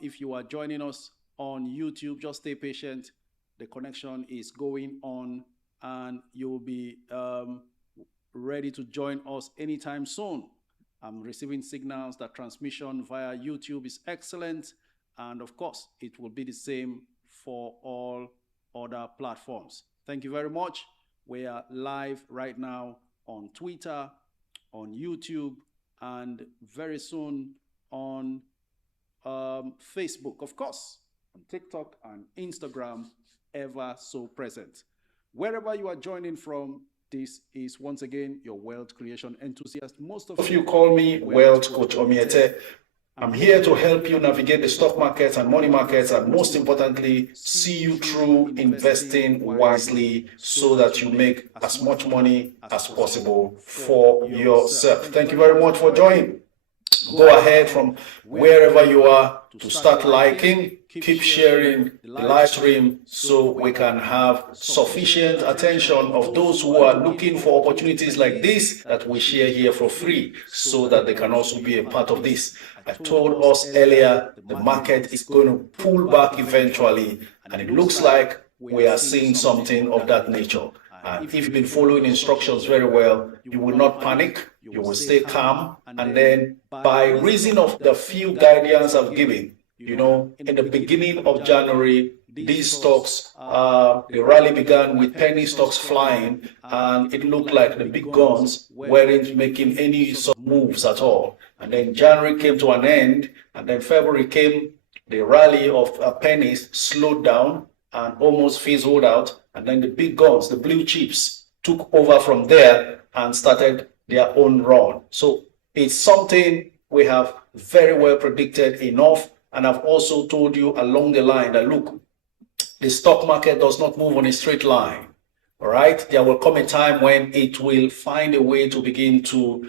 If you are joining us on YouTube, just stay patient. The connection is going on, and you'll be ready to join us anytime soon. I'm receiving signals that transmission via YouTube is excellent, and of course, it will be the same for all other platforms. Thank you very much. We are live right now on Twitter, on YouTube, and very soon on Facebook, of course, on TikTok and Instagram, ever so present. Wherever you are joining from, this is once again your wealth creation enthusiast. Most of you call me Wealth Coach Omiete. I'm here to help you navigate the stock markets and money markets, and most importantly, see you through investing wisely so that you make as much money as possible for yourself. Thank you very much for joining. Go ahead from wherever you are to start liking, keep sharing the live stream so we can have sufficient attention of those who are looking for opportunities like this that we share here for free, so that they can also be a part of this. I told us earlier the market is going to pull back eventually, and it looks like we are seeing something of that nature. And if you've been following instructions very well, you will not panic, you will stay calm, and then by reason of the few guidance I've given, you know, in the beginning of January, these stocks, the rally began with penny stocks flying, and it looked like the big guns weren't making any sort of moves at all. And then January came to an end, and then February came, the rally of pennies slowed down and almost fizzled out. And then the big guns, the blue chips, took over from there and started their own run. So it's something we have very well predicted enough. And I've also told you along the line that, look, the stock market does not move on a straight line. All right. There will come a time when it will find a way to begin to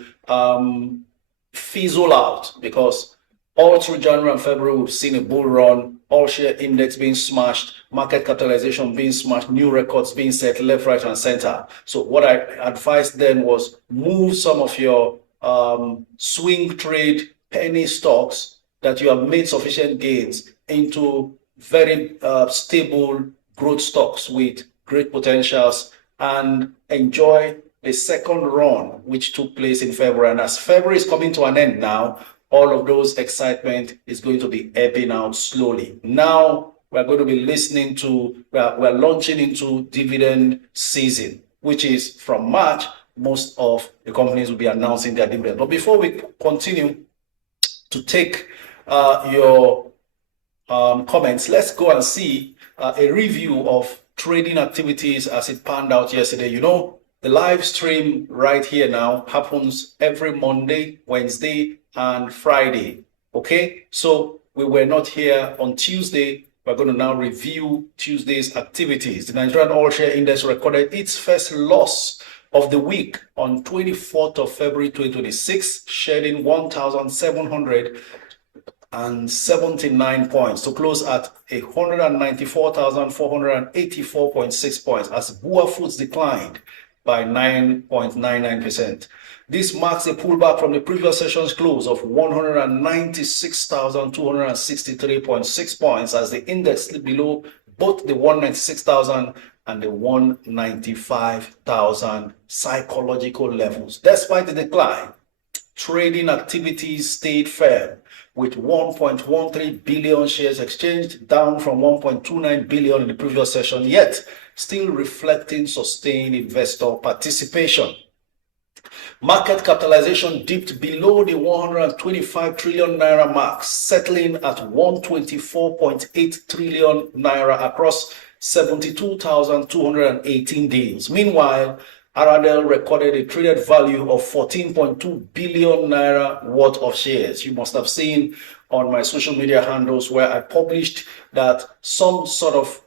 fizzle out, because all through January and February, we've seen a bull run, all share index being smashed, market capitalization being smashed, new records being set left, right, and center. So what I advised then was move some of your swing trade penny stocks that you have made sufficient gains into very stable growth stocks with great potentials, and enjoy the second run, which took place in February. And as February is coming to an end now, all of those excitement is going to be ebbing out slowly. Now we're going to be listening to, we're launching into dividend season, which is from March. Most of the companies will be announcing their dividend. But before we continue to take your comments, let's go and see a review of trading activities as it panned out yesterday. You know, the live stream right here now happens every Monday, Wednesday, and Friday. Okay, so we were not here on Tuesday. We're going to now review Tuesday's activities. The Nigerian All Share Index recorded its first loss of the week on 24th of February 2026, shedding 1,779 points to close at 194,484.6 points, as BUA Foods declined by 9.99%. This marks a pullback from the previous session's close of 196,263.6 points, as the index slipped below both the 196,000 and the 195,000 psychological levels. Despite the decline, trading activities stayed firm, with 1.13 billion shares exchanged, down from 1.29 billion in the previous session, yet still reflecting sustained investor participation. Market capitalization dipped below the 125 trillion naira mark, settling at 124.8 trillion naira across 72,218 deals. Meanwhile, Aradel recorded a traded value of 14.2 billion naira worth of shares. You must have seen on my social media handles where I published that some sort of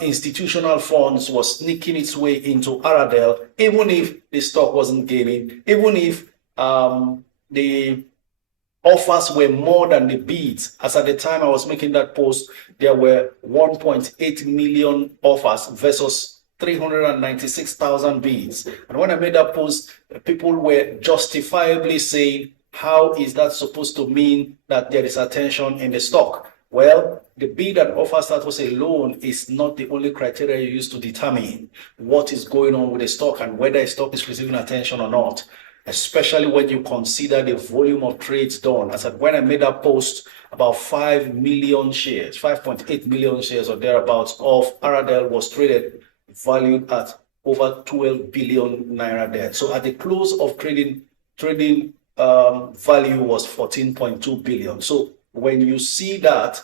institutional funds was sneaking its way into Aradel, even if the stock wasn't gaining, even if the offers were more than the bids. As at the time I was making that post, there were 1.8 million offers versus 396,000 bids. And when I made that post, people were justifiably saying, How is that supposed to mean that there is attention in the stock? Well, the bid and offer status alone is not the only criteria you use to determine what is going on with the stock and whether a stock is receiving attention or not, especially when you consider the volume of trades done. As when I made that post, about 5 million shares, 5.8 million shares or thereabouts of Aradel was traded, valued at over 12 billion naira there. So at the close of trading value was 14.2 billion. So when you see that,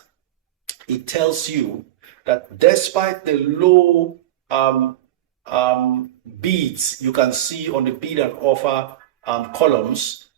it tells you that despite the low bids you can see on the bid and offer columns,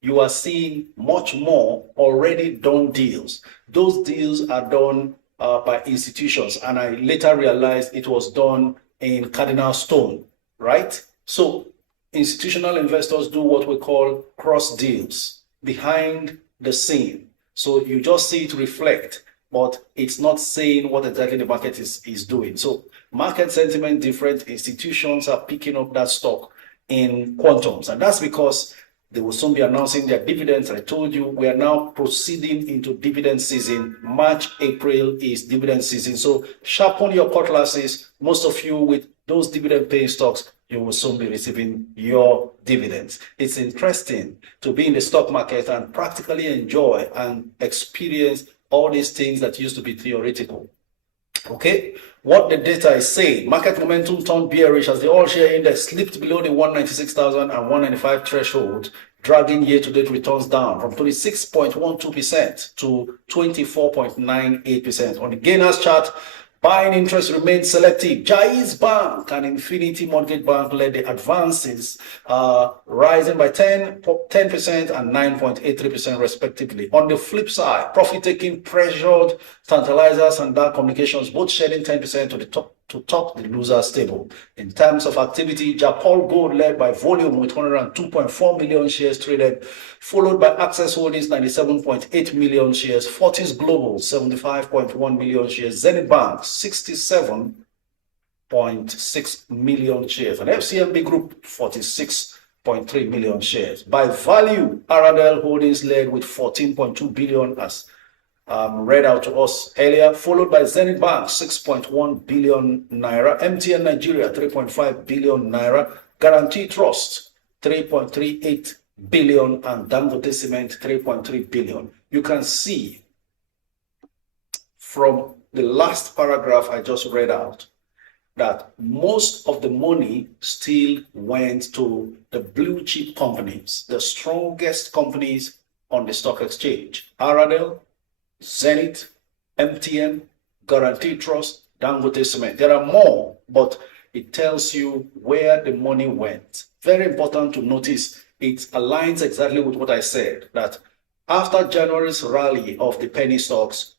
you are seeing much more already done deals. Those deals are done by institutions, and I later realized it was done in cardinal stone, right? So institutional investors do what we call cross deals behind the scene. So you just see it reflect, but it's not saying what exactly the market is doing. So market sentiment different, institutions are picking up that stock in quantums, and that's because they will soon be announcing their dividends. I told you we are now proceeding into dividend season. March, April is dividend season. So sharpen your cutlasses. Most of you with those dividend paying stocks, you will soon be receiving your dividends. It's interesting to be in the stock market and practically enjoy and experience all these things that used to be theoretical. Okay, what the data is saying: market momentum turned bearish as the all-share index slipped below the 196,000 and 195 threshold, dragging year-to-date returns down from 26.12% to 24.98%. On the gainers chart, buying interest remained selective. Jaiz Bank and Infinity Mortgage Bank led the advances, rising by 10% and 9.83% respectively. On the flip side, profit-taking pressured Tantalizers and Dark Communications, both shedding 10% to top the losers table. In terms of activity, Japol Gold led by volume with 102.4 million shares traded, followed by Access Holdings 97.8 million shares, Fortis Global 75.1 million shares, Zenith Bank 67.6 million shares, and FCMB Group 46.3 million shares. By value, Aradel Holdings led with 14.2 billion as read out to us earlier, followed by Zenith Bank 6.1 billion naira, MTN Nigeria 3.5 billion naira, Guarantee Trust 3.38 billion, and Dangote Cement 3.3 billion. You can see from the last paragraph I just read out that most of the money still went to the blue chip companies, the strongest companies on the stock exchange: Aradel, Zenith, MTN, Guarantee Trust, Dangote Cement. There are more, but it tells you where the money went. Very important to notice, it aligns exactly with what I said, that after January's rally of the penny stocks,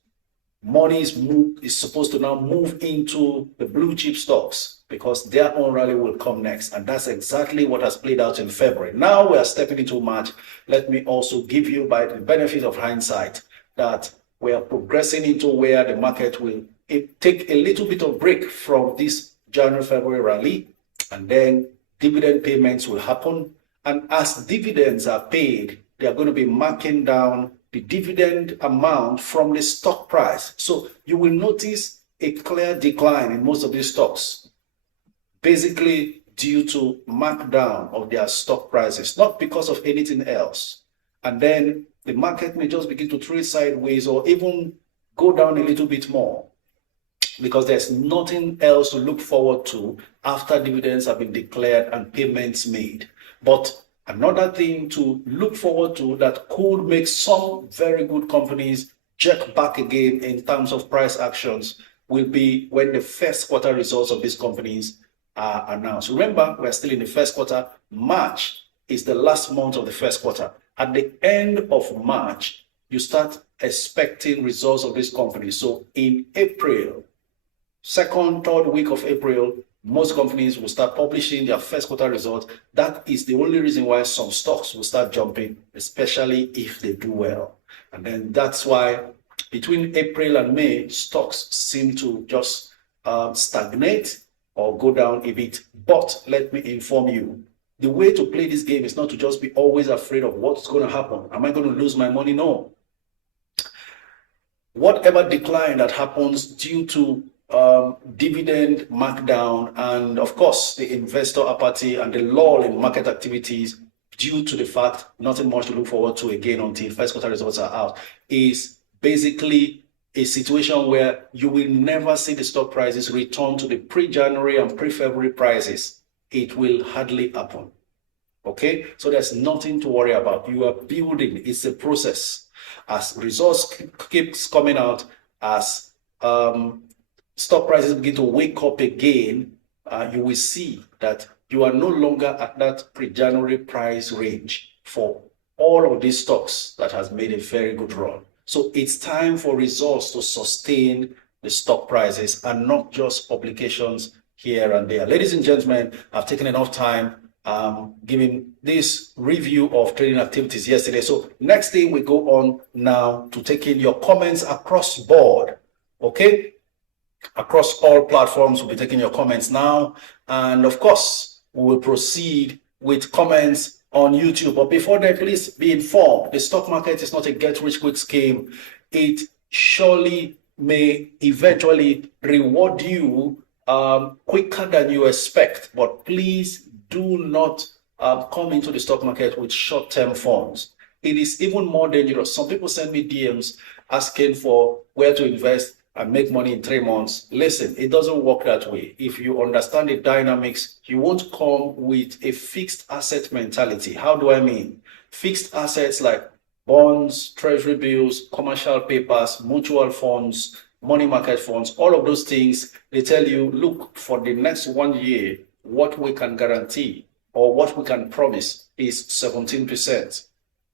money is supposed to now move into the blue chip stocks because their own rally will come next. And that's exactly what has played out in February. Now we are stepping into March. Let me also give you, by the benefit of hindsight, that we are progressing into where the market will take a little bit of break from this January-February rally, and then dividend payments will happen. And as dividends are paid, they are going to be marking down the dividend amount from the stock price. So you will notice a clear decline in most of these stocks, basically due to markdown of their stock prices, not because of anything else. And then the market may just begin to trade sideways or even go down a little bit more because there's nothing else to look forward to after dividends have been declared and payments made. But another thing to look forward to that could make some very good companies jerk back again in terms of price actions will be when the first quarter results of these companies are announced. Remember, we're still in the first quarter. March is the last month of the first quarter. At the end of March, you start expecting results of this company. So in April, second, third week of April, most companies will start publishing their first quarter results. That is the only reason why some stocks will start jumping, especially if they do well. And then that's why between April and May, stocks seem to just stagnate or go down a bit. But let me inform you, The way to play this game is not to just be always afraid of what's going to happen. Am I going to lose my money? No. Whatever decline that happens due to dividend markdown and, of course, the investor apathy and the lull in market activities due to the fact nothing much to look forward to again until first quarter results are out, is basically a situation where you will never see the stock prices return to the pre-January and pre-February prices. It will hardly happen. Okay, so there's nothing to worry about. You are building. It's a process. As results keeps coming out, as stock prices begin to wake up again, you will see that you are no longer at that pre-January price range for all of these stocks that has made a very good run. So it's time for results to sustain the stock prices and not just publications here and there. Ladies and gentlemen, I've taken enough time giving this review of trading activities yesterday. So next thing, we go on now to taking your comments across board. Okay, across all platforms, we'll be taking your comments now, and of course we will proceed with comments on YouTube. But before that, please be informed, the stock market is not a get rich quick scheme. It surely may eventually reward you quicker than you expect, but please do not come into the stock market with short-term funds. It is even more dangerous. Some people send me DMs asking for where to invest and make money in 3 months. Listen, it doesn't work that way. If you understand the dynamics, you won't come with a fixed asset mentality. How do I mean? Fixed assets like bonds, treasury bills, commercial papers, mutual funds, money market funds, all of those things, they tell you, look, for the next 1 year, what we can guarantee or what we can promise is 17%,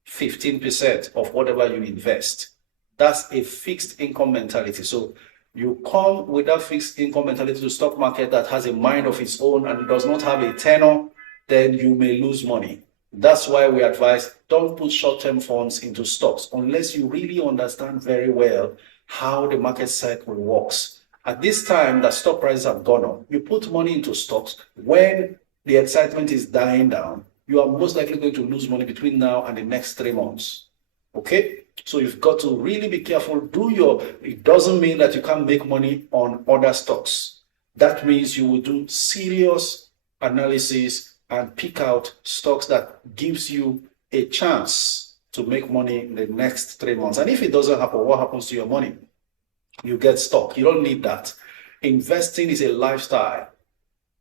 15% of whatever you invest. That's a fixed income mentality. So you come with that fixed income mentality to stock market that has a mind of its own and does not have a tenor, then you may lose money. That's why we advise, don't put short-term funds into stocks unless you really understand very well how the market cycle works. At this time that stock prices have gone up, you put money into stocks when the excitement is dying down, you are most likely going to lose money between now and the next 3 months. Okay? So you've got to really be careful. It doesn't mean that you can't make money on other stocks. That means you will do serious analysis and pick out stocks that gives you a chance to make money in the next 3 months. And if it doesn't happen, what happens to your money? You get stuck. You don't need that. Investing is a lifestyle.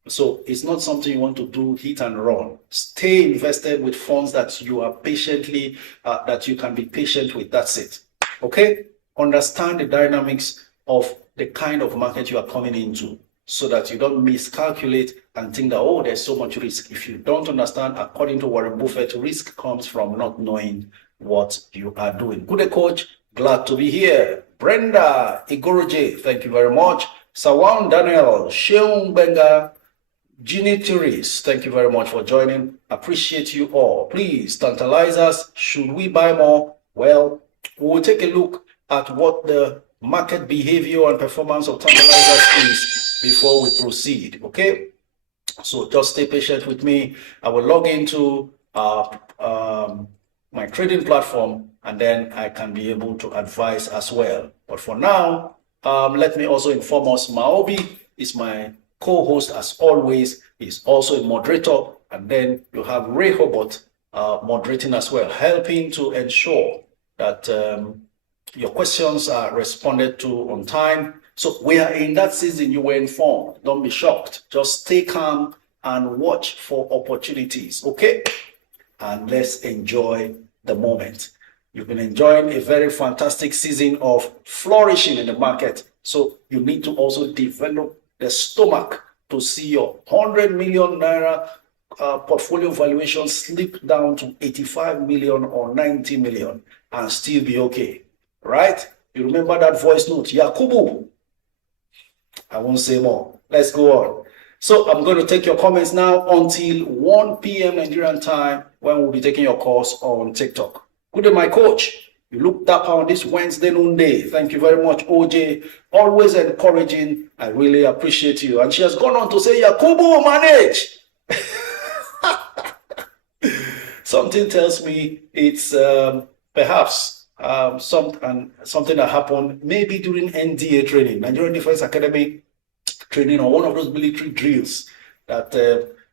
So it's not something you want to do hit and run. Stay invested with funds that you are patiently, that you can be patient with. That's it. Okay? Understand the dynamics of the kind of market you are coming into so that you don't miscalculate and think that, oh, there's so much risk. If you don't understand, according to Warren Buffett, risk comes from not knowing what you are doing. Good day, coach. Glad to be here. Brenda Igoroje, thank you very much. Sawan Daniel, Sheung Benga, Ginny Therese, thank you very much for joining. Appreciate you all. Please tantalize us. Should we buy more? Well, we'll take a look at what the market behavior and performance of tantalizers is before we proceed. Okay? So just stay patient with me. I will log into my trading platform, and then I can be able to advise as well. But for now, let me also inform us, Maobi is my co-host as always. He's also a moderator, and then you have Ray Hobart moderating as well, helping to ensure that your questions are responded to on time. So we are in that season. You were informed. Don't be shocked. Just stay calm and watch for opportunities, okay? And let's enjoy the moment. You've been enjoying a very fantastic season of flourishing in the market. So you need to also develop the stomach to see your 100 million naira portfolio valuation slip down to 85 million or 90 million and still be okay, right? You remember that voice note, Yakubu? I won't say more. Let's go on. So I'm going to take your comments now until 1 p.m. Nigerian time when we'll be taking your calls on TikTok. Good day, my coach. You looked up on this Wednesday noonday. Thank you very much, OJ. Always encouraging. I really appreciate you. And she has gone on to say, Yakubu, manage. Something tells me it's perhaps something that happened maybe during NDA training, Nigerian Defense Academy training, or one of those military drills that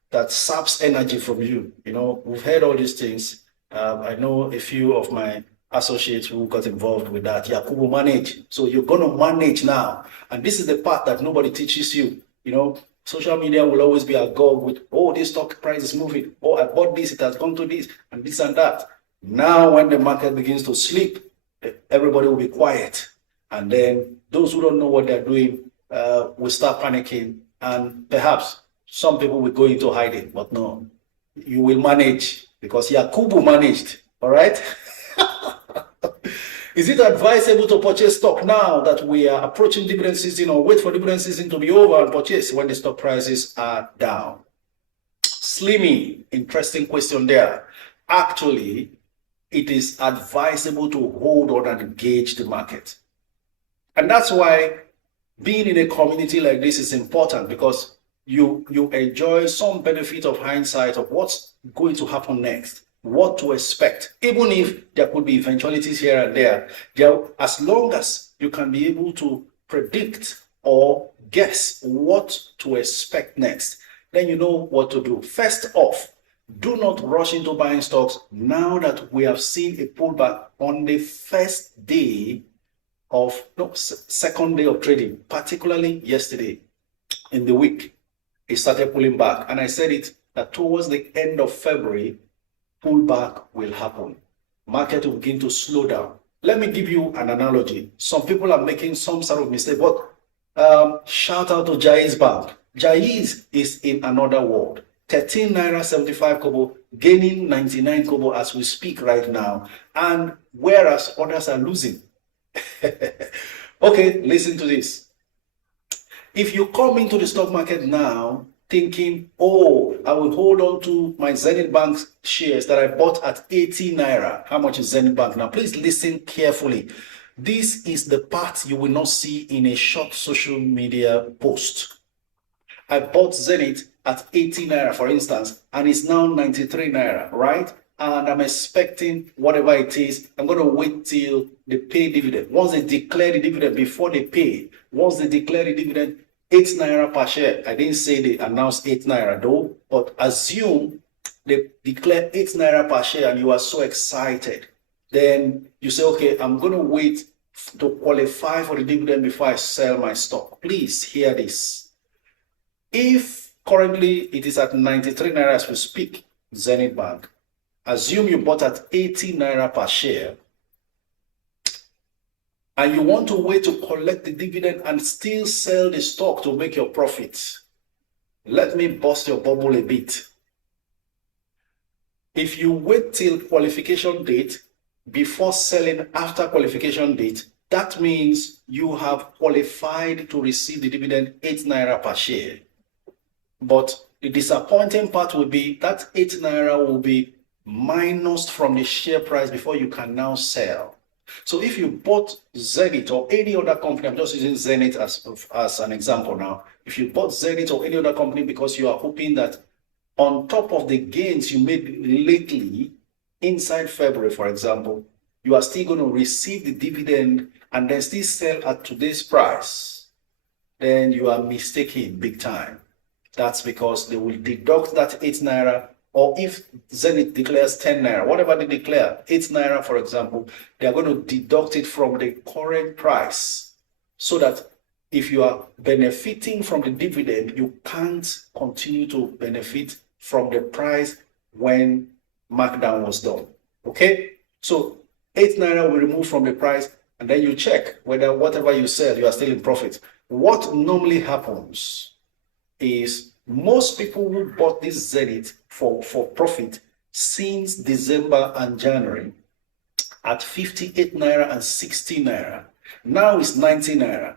that saps energy from you. You know, we've heard all these things. I know a few of my associates who got involved with that. Yakubu manage. So you're going to manage now. And this is the part that nobody teaches you. You know, social media will always be agog with, oh, this stock price is moving. Oh, I bought this, it has gone to this, and this and that. Now, when the market begins to sleep, everybody will be quiet. And then those who don't know what they're doing will start panicking. And perhaps some people will go into hiding. But no, you will manage because Yakubu managed. All right? Is it advisable to purchase stock now that we are approaching dividend season, or wait for dividend season to be over and purchase when the stock prices are down? Slimmy, interesting question there. Actually, it is advisable to hold on and engage the market. And that's why being in a community like this is important, because you enjoy some benefit of hindsight of what's going to happen next, what to expect, even if there could be eventualities here and there. As long as you can be able to predict or guess what to expect next, then you know what to do. First off, do not rush into buying stocks now that we have seen a pullback on the second day of trading, particularly yesterday in the week. It started pulling back. And I said it that towards the end of February, pullback will happen. Market will begin to slow down. Let me give you an analogy. Some people are making some sort of mistake, but shout out to Jaiz Bank. Jaiz is in another world. 13 naira 75 kobo, gaining 99 kobo as we speak right now, and whereas others are losing. Okay, listen to this. If you come into the stock market now thinking, oh, I will hold on to my Zenith Bank shares that I bought at 80 naira. How much is Zenith Bank now? Please listen carefully. This is the part you will not see in a short social media post. I bought Zenith at 80 naira, for instance, and it's now 93 naira, right? And I'm expecting whatever it is. I'm going to wait till they pay dividend. Once they declare the dividend, before they pay, once they declare the dividend, 8 naira per share. I didn't say they announced 8 naira though, but assume they declare 8 naira per share and you are so excited. Then you say, okay, I'm going to wait to qualify for the dividend before I sell my stock. Please hear this. If currently it is at 93 naira as we speak, Zenith Bank, assume you bought at 80 naira per share, and you want to wait to collect the dividend and still sell the stock to make your profits. Let me bust your bubble a bit. If you wait till qualification date before selling after qualification date, that means you have qualified to receive the dividend 8 naira per share. But the disappointing part will be that 8 naira will be minus from the share price before you can now sell. So if you bought Zenith or any other company, I'm just using Zenith as an example now. If you bought Zenith or any other company because you are hoping that on top of the gains you made lately, inside February, for example, you are still going to receive the dividend and then still sell at today's price, then you are mistaken big time. That's because they will deduct that 8 naira, or if Zenith declares 10 naira, whatever they declare, 8 naira, for example, they are going to deduct it from the current price so that if you are benefiting from the dividend, you can't continue to benefit from the price when markdown was done. Okay? So 8 naira will remove from the price, and then you check whether whatever you sell, you are still in profit. What normally happens is most people who bought this Zenith for profit since December and January at 58 naira and 60 naira, now it's 90 naira.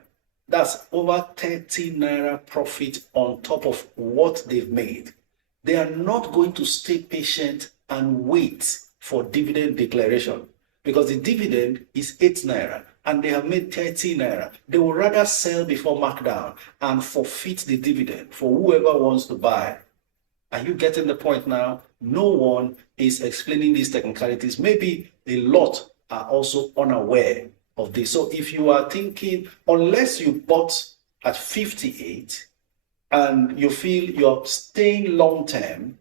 That's over 30 naira profit on top of what they've made. They are not going to stay patient and wait for dividend declaration because the dividend is 8 naira and they have made 30 naira. They will rather sell before markdown and forfeit the dividend for whoever wants to buy. Are you getting the point now? no one is explaining these technicalities. Maybe a lot are also unaware of this. So if you are thinking, unless you bought at 58 and you feel you're staying long term,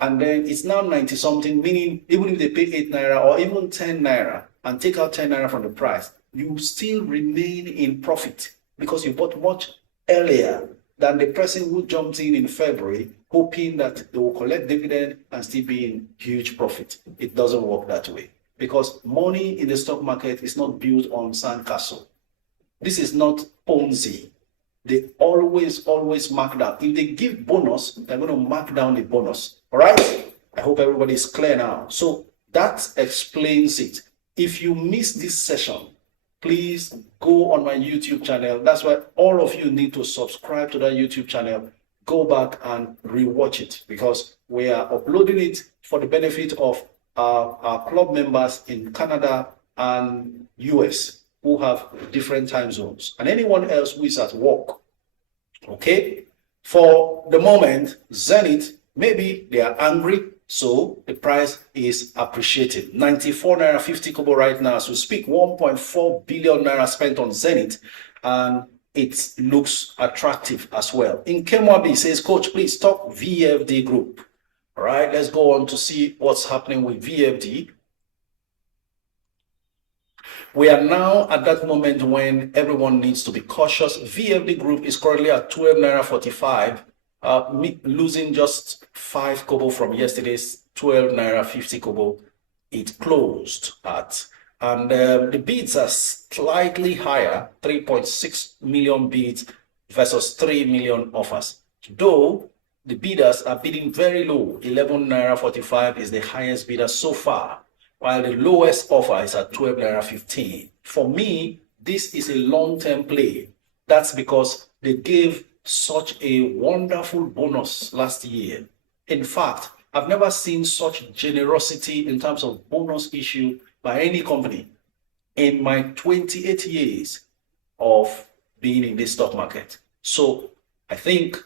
and then it's now 90 something, meaning even if they pay 8 naira or even 10 naira and take out 10 naira from the price, you still remain in profit because you bought much earlier than the person who jumped in February, hoping that they will collect dividend and still be in huge profit. It doesn't work that way because money in the stock market is not built on sandcastle. This is not Ponzi. They always mark down. If they give bonus, they're going to mark down the bonus. All right? I hope everybody is clear now. So that explains it. If you miss this session, please go on my YouTube channel. That's why all of you need to subscribe to that YouTube channel. Go back and rewatch it because we are uploading it for the benefit of our club members in Canada and US who have different time zones and anyone else who is at work. Okay? For the moment, Zenith, maybe they are angry, so the price is appreciated. 94 naira 50 kobo right now as we speak. 1.4 billion naira spent on Zenith, and it looks attractive as well. In Kemwabi says, Coach, please talk VFD group. All right, let's go on to see what's happening with VFD. We are now at that moment when everyone needs to be cautious. VFD group is currently at 12 naira 45. Losing just 5 kobo from yesterday's 12 naira 50 kobo it closed at. And the bids are slightly higher, 3.6 million bids versus 3 million offers. Though the bidders are bidding very low, 11 naira 45 is the highest bidder so far, while the lowest offer is at 12 naira 15. For me, this is a long-term play. That's because they gave such a wonderful bonus last year. In fact, I've never seen such generosity in terms of bonus issue by any company in my 28 years of being in this stock market. So I think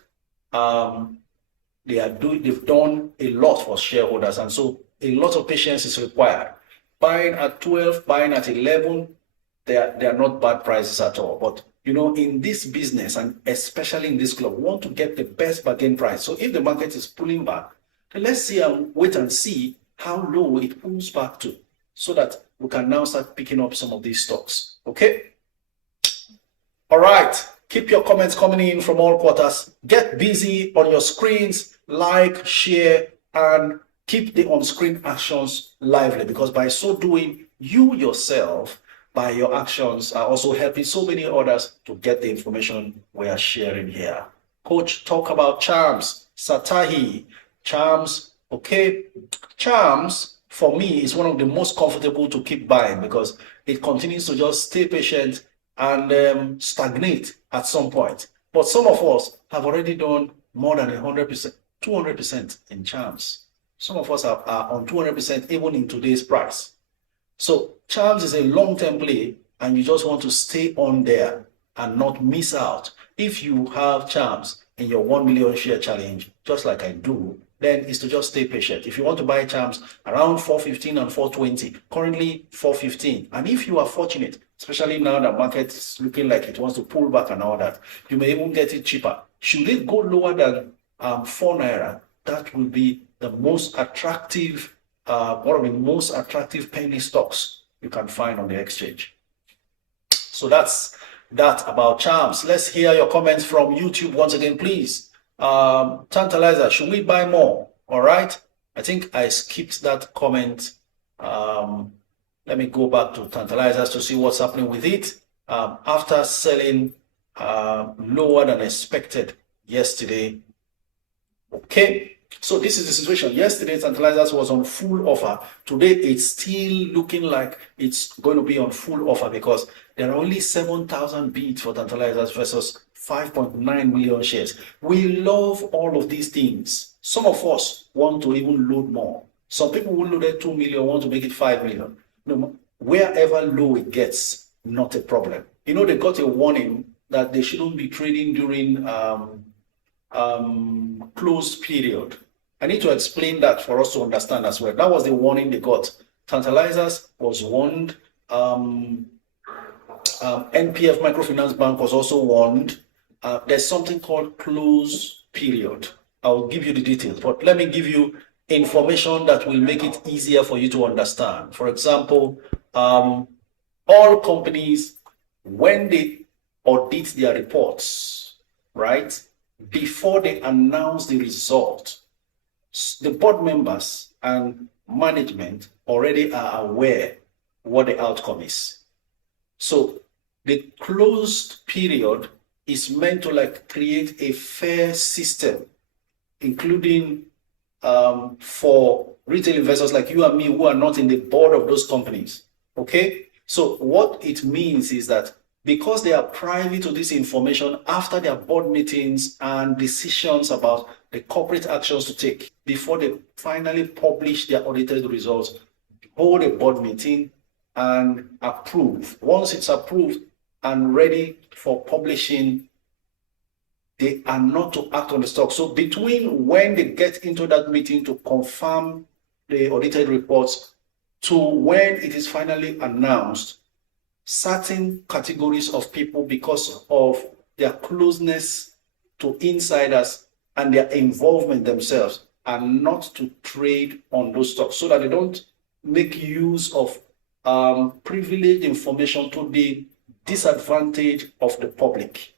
they've done a lot for shareholders, and so a lot of patience is required. Buying at 12, buying at 11, they are not bad prices at all. But you know, in this business, and especially in this club, we want to get the best bargain price. So if the market is pulling back, then let's see and wait and see how low it pulls back to, so that we can now start picking up some of these stocks. Okay? All right. Keep your comments coming in from all quarters. Get busy on your screens, like, share, and keep the on-screen actions lively, because by so doing, you yourself, by your actions, are also helping so many others to get the information we are sharing here. Coach, talk about charms. Satahi, charms, okay? Charms, for me, is one of the most comfortable to keep buying because it continues to just stay patient and stagnate at some point. But some of us have already done more than 100%, 200% in charms. Some of us are on 200% even in today's price. So charms is a long-term play, and you just want to stay on there and not miss out. If you have charms in your 1 million share challenge, just like I do, then it's to just stay patient. If you want to buy charms around 415 and 420, currently 415. And if you are fortunate, especially now that market is looking like it wants to pull back and all that, you may even get it cheaper. Should it go lower than 4 naira, that will be the most attractive, one of the most attractive penny stocks you can find on the exchange. So that's that about charms. Let's hear your comments from YouTube once again, please. Tantalizer, should we buy more? All right. I think I skipped that comment. Let me go back to Tantalizers to see what's happening with it. After selling lower than expected yesterday. Okay. So this is the situation. Yesterday, Tantalizers was on full offer. Today, it's still looking like it's going to be on full offer because there are only 7,000 bids for Tantalizers versus 5.9 million shares. We love all of these things. Some of us want to even load more. Some people who loaded 2 million want to make it 5 million. No, wherever low it gets, not a problem. You know, they got a warning that they shouldn't be trading during closed period. I need to explain that for us to understand as well. That was the warning they got. Tantalizers was warned. NPF Microfinance Bank was also warned. There's something called close period. I'll give you the details, but let me give you information that will make it easier for you to understand. For example, all companies, when they audit their reports, right, before they announce the result, the board members and management already are aware what the outcome is. So the closed period is meant to like create a fair system, including for retail investors like you and me who are not in the board of those companies. Okay, so what it means is that because they are privy to this information after their board meetings and decisions about the corporate actions to take before they finally publish their audited results, hold a board meeting and approve. Once it's approved and ready for publishing, they are not to act on the stock. So between when they get into that meeting to confirm the audited reports to when it is finally announced, certain categories of people, because of their closeness to insiders and their involvement themselves, are not to trade on those stocks so that they don't make use of privileged information to the disadvantage of the public,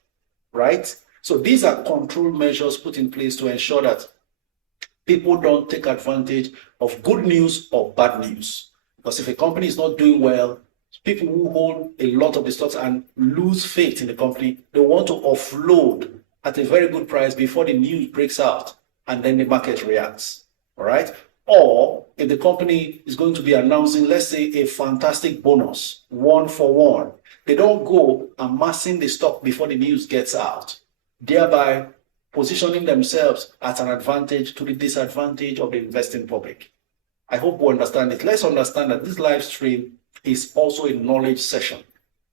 right? So these are control measures put in place to ensure that people don't take advantage of good news or bad news. Because if a company is not doing well, people who hold a lot of the stocks and lose faith in the company, they want to offload at a very good price before the news breaks out and then the market reacts, all right? Or if the company is going to be announcing, let's say, a fantastic bonus, 1-for-1, they don't go amassing the stock before the news gets out, thereby positioning themselves at an advantage to the disadvantage of the investing public. I hope we understand it. Let's understand that this live stream is also a knowledge session,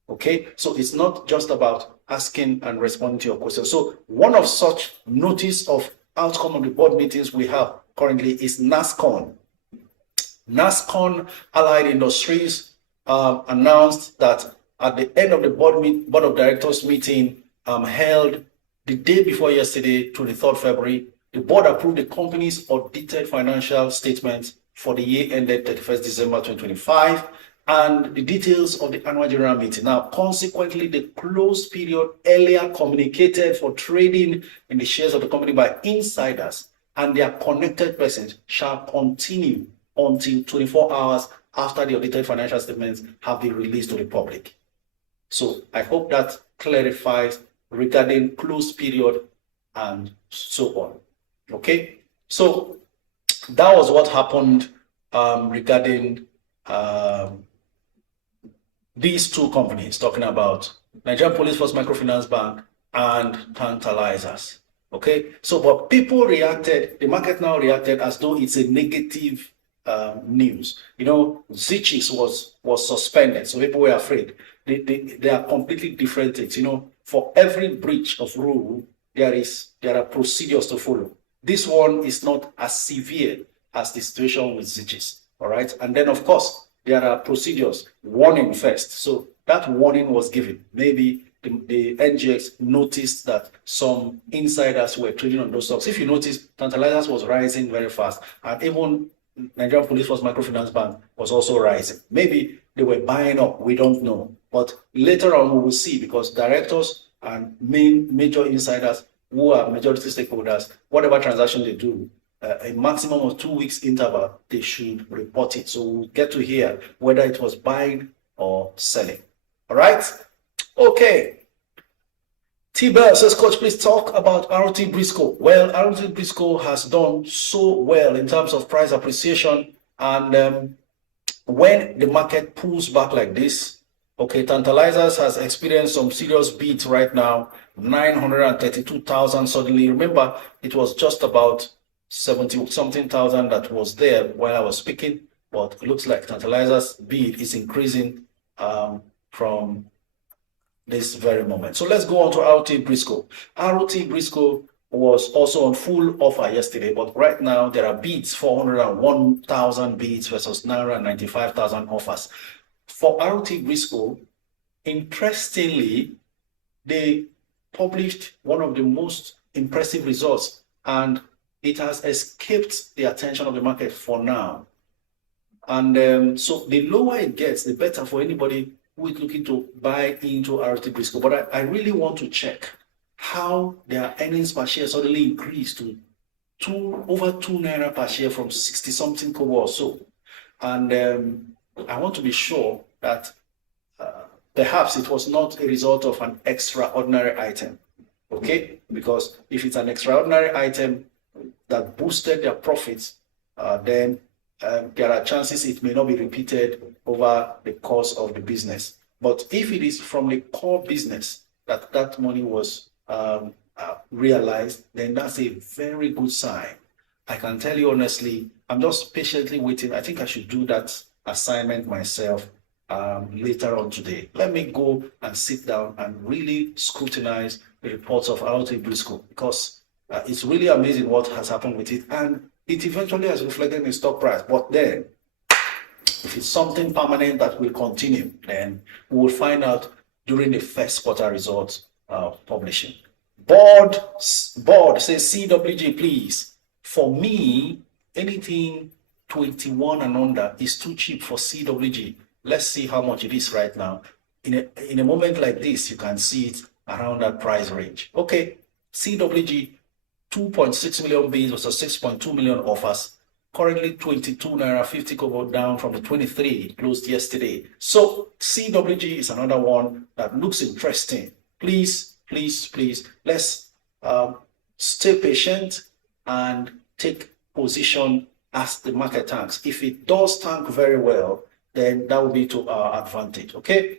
okay? So it's not just about asking and responding to your questions. So one of such notice of outcome of the board meetings we have currently is NASCON. NASCON Allied Industries announced that at the end of the board of directors meeting held the day before yesterday, 23rd February, the board approved the company's audited financial statements for the year ended 31st December 2025 and the details of the annual general meeting. Now, consequently, the closed period earlier communicated for trading in the shares of the company by insiders and their connected persons shall continue until 24 hours after the audited financial statements have been released to the public. So I hope that clarifies regarding closed period and so on. Okay, so that was what happened regarding these two companies, talking about Nigerian Police Force Microfinance Bank and Tantalizers. Okay, so but people reacted, the market now reacted as though it's a negative news. You know, Zichis was suspended, so people were afraid. They are completely different things. You know, for every breach of rule, there are procedures to follow. This one is not as severe as the situation with Zichis. All right, and then of course there are procedures. Warning first. So that warning was given. Maybe the NGX noticed that some insiders were trading on those stocks. If you notice, Tantalizers was rising very fast, and even Nigerian Police Force Microfinance Bank was also rising. Maybe they were buying up, we don't know. But later on, we will see, because directors and major insiders who are majority stakeholders, whatever transaction they do, a maximum of 2 weeks interval, they should report it. So we'll get to hear whether it was buying or selling. All right? Okay. T-Bell says, Coach, please talk about RT Briscoe. Well, RT Briscoe has done so well in terms of price appreciation. And when the market pulls back like this, okay, Tantalizers has experienced some serious beats right now. 932,000 suddenly. Remember, it was just about 70-something thousand that was there while I was speaking, but it looks like Tantalizers bid is increasing from this very moment. So let's go on to RT Briscoe. RT Briscoe was also on full offer yesterday, but right now there are bids, 401,000 bids versus Naira 95,000 offers. For RT Briscoe, interestingly, they published one of the most impressive results, and it has escaped the attention of the market for now. And so the lower it gets, the better for anybody who is looking to buy into RT Briscoe. But I really want to check how their earnings per share suddenly increased to over 2 naira per share from 60 something kobo or so. And I want to be sure that perhaps it was not a result of an extraordinary item, okay? Because if it's an extraordinary item that boosted their profits, then there are chances it may not be repeated over the course of the business. But if it is from the core business that money was realized, then that's a very good sign. I can tell you honestly, I'm just patiently waiting. I think I should do that assignment myself later on today. Let me go and sit down and really scrutinize the reports of RT Briscoe, because it's really amazing what has happened with it, and it eventually has reflected in stock price. But then, if it's something permanent that will continue, then we will find out during the first quarter results publishing. Board says CWG, please. For me, anything 21 and under is too cheap for CWG. Let's see how much it is right now. In a moment like this, you can see it around that price range. Okay, CWG, 2.6 million bids versus 6.2 million offers. Currently 22 naira 50 kobo, down from the 23 it closed yesterday. So CWG is another one that looks interesting. Please, let's stay patient and take position as the market tanks. If it does tank very well, then that will be to our advantage. Okay.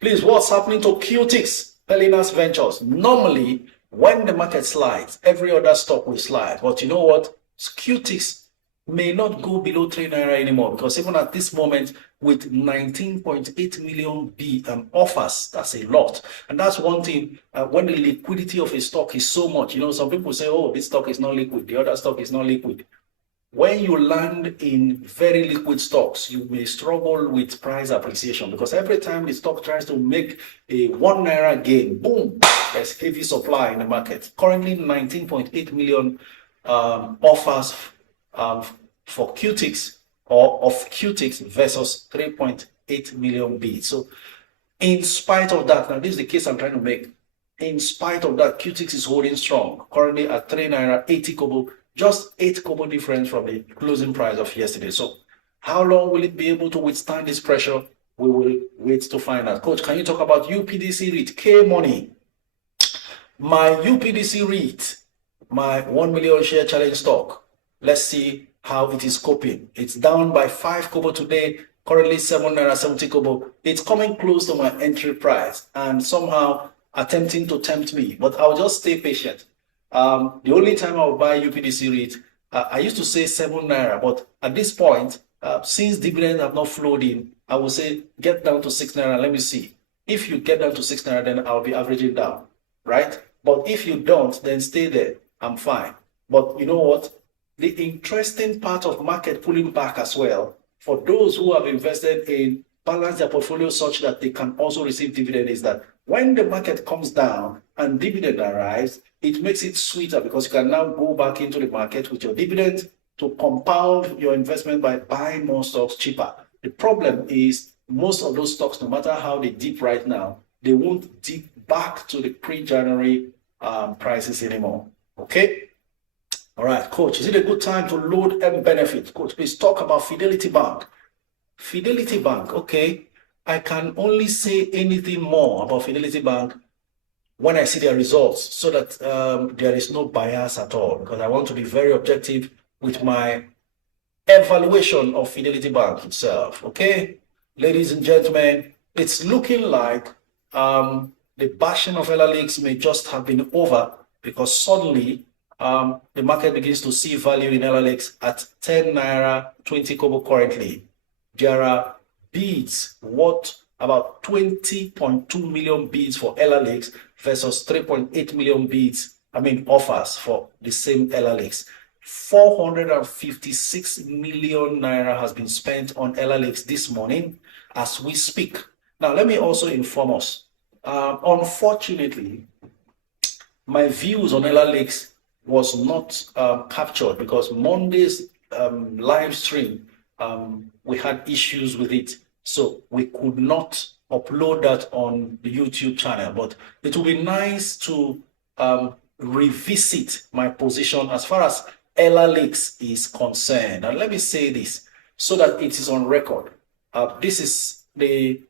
Please, what's happening to QTix, Pelinas Ventures? Normally, when the market slides, every other stock will slide. But you know what? QTix may not go below 3 naira anymore, because even at this moment, with 19.8 million offers, that's a lot. And that's one thing, when the liquidity of a stock is so much, you know, some people say, oh, this stock is not liquid, the other stock is not liquid. When you land in very liquid stocks, you may struggle with price appreciation, because every time the stock tries to make a 1 naira gain, boom, there's heavy supply in the market. Currently, 19.8 million offers for QTix, or of QTix, versus 3.8 million bids. So in spite of that, now this is the case I'm trying to make, in spite of that, QTix is holding strong, currently at 3 naira 80 kobo, just 8 kobo difference from the closing price of yesterday. So how long will it be able to withstand this pressure? We will wait to find out. Coach, can you talk about UPDC REIT, K-Money? My UPDC REIT, my 1 million share challenge stock, let's see how it is coping. It's down by 5 kobo today, currently 7 naira 70 kobo. It's coming close to my entry price and somehow attempting to tempt me, but I'll just stay patient. The only time I will buy UPDC REIT, I used to say 7 naira, but at this point, since dividends have not flowed in, I will say get down to 6 naira. Let me see. If you get down to 6 naira, then I'll be averaging down, right? But if you don't, then stay there. I'm fine. But you know what? The interesting part of market pulling back as well, for those who have invested in balance their portfolio such that they can also receive dividend, is that when the market comes down and dividend arrives, it makes it sweeter, because you can now go back into the market with your dividend to compound your investment by buying more stocks cheaper. The problem is most of those stocks, no matter how they dip right now, they won't dip back to the pre-January prices anymore. Okay? All right, Coach, is it a good time to load M-Benefit? Coach, please talk about Fidelity Bank. Fidelity Bank, okay. I can only say anything more about Fidelity Bank when I see their results, so that there is no bias at all, because I want to be very objective with my evaluation of Fidelity Bank itself. Okay, ladies and gentlemen, it's looking like the bashing of Elalix may just have been over, because suddenly the market begins to see value in Elalix at 10 naira 20 kobo currently. There are bids worth about 20.2 million bids for Elalix versus 3.8 million bids offers for the same LLX. 456 million naira has been spent on LLX this morning as we speak. Now, let me also inform us. Unfortunately, my views on LLX was not captured because Monday's live stream, we had issues with it. So we could not upload that on the YouTube channel. But it would be nice to revisit my position as far as LLX is concerned. And let me say this so that it is on record. This is the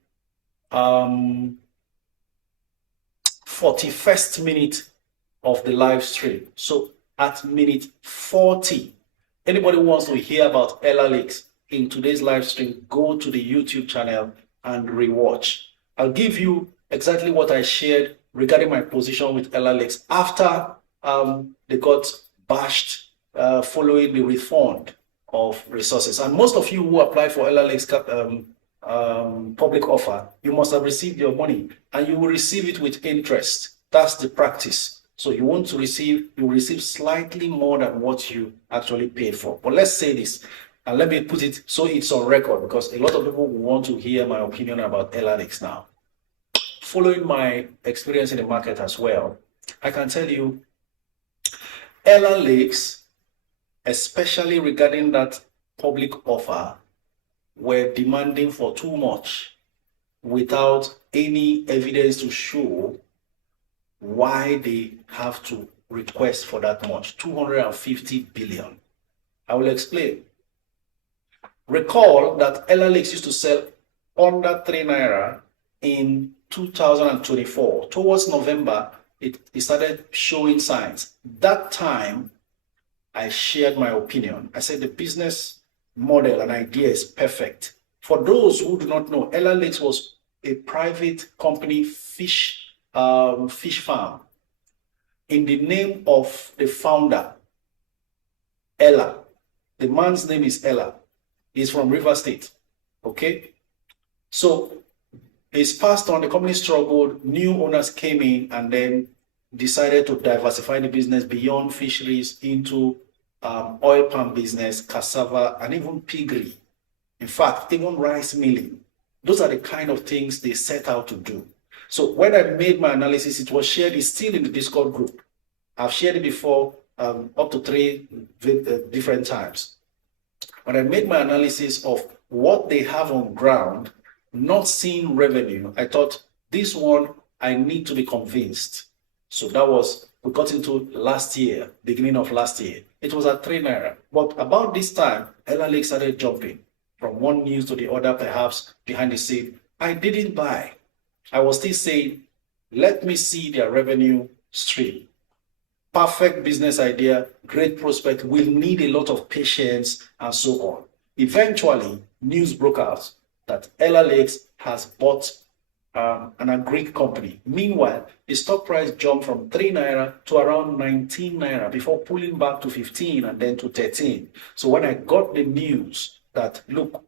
41st minute of the live stream. So at minute 40, anybody who wants to hear about LLX in today's live stream, go to the YouTube channel and rewatch. I'll give you exactly what I shared regarding my position with LLX after they got bashed following the refund of resources. And most of you who apply for LLX public offer, you must have received your money and you will receive it with interest. That's the practice. So you want to receive, you will receive slightly more than what you actually paid for. But let's say this, and let me put it so it's on record, because a lot of people want to hear my opinion about LLX now. Following my experience in the market as well, I can tell you LLX, especially regarding that public offer, were demanding for too much without any evidence to show why they have to request for that much, 250 billion. I will explain. Recall that LLX used to sell under 3 naira in 2024. Towards November, it started showing signs. That time, I shared my opinion. I said the business model and idea is perfect. For those who do not know, LLX was a private company fish farm in the name of the founder, Ella. The man's name is Ella. He's from River State. Okay? So it's passed on, the company struggled, new owners came in and then decided to diversify the business beyond fisheries into oil palm business, cassava, and even piggery. In fact, even rice milling. Those are the kind of things they set out to do. So when I made my analysis, it was shared, it's still in the Discord group. I've shared it before up to 3 different times. When I made my analysis of what they have on ground, not seeing revenue, I thought this one, I need to be convinced. So that was, we got into last year, beginning of last year. It was at 3 naira. But about this time, LLX started jumping from one news to the other, perhaps behind the scene. I didn't buy. I was still saying, let me see their revenue stream. Perfect business idea, great prospect, will need a lot of patience and so on. Eventually, news broke out that LLX has bought an Greek company. Meanwhile, the stock price jumped from 3 naira to around 19 naira before pulling back to 15 and then to 13. So when I got the news that, look,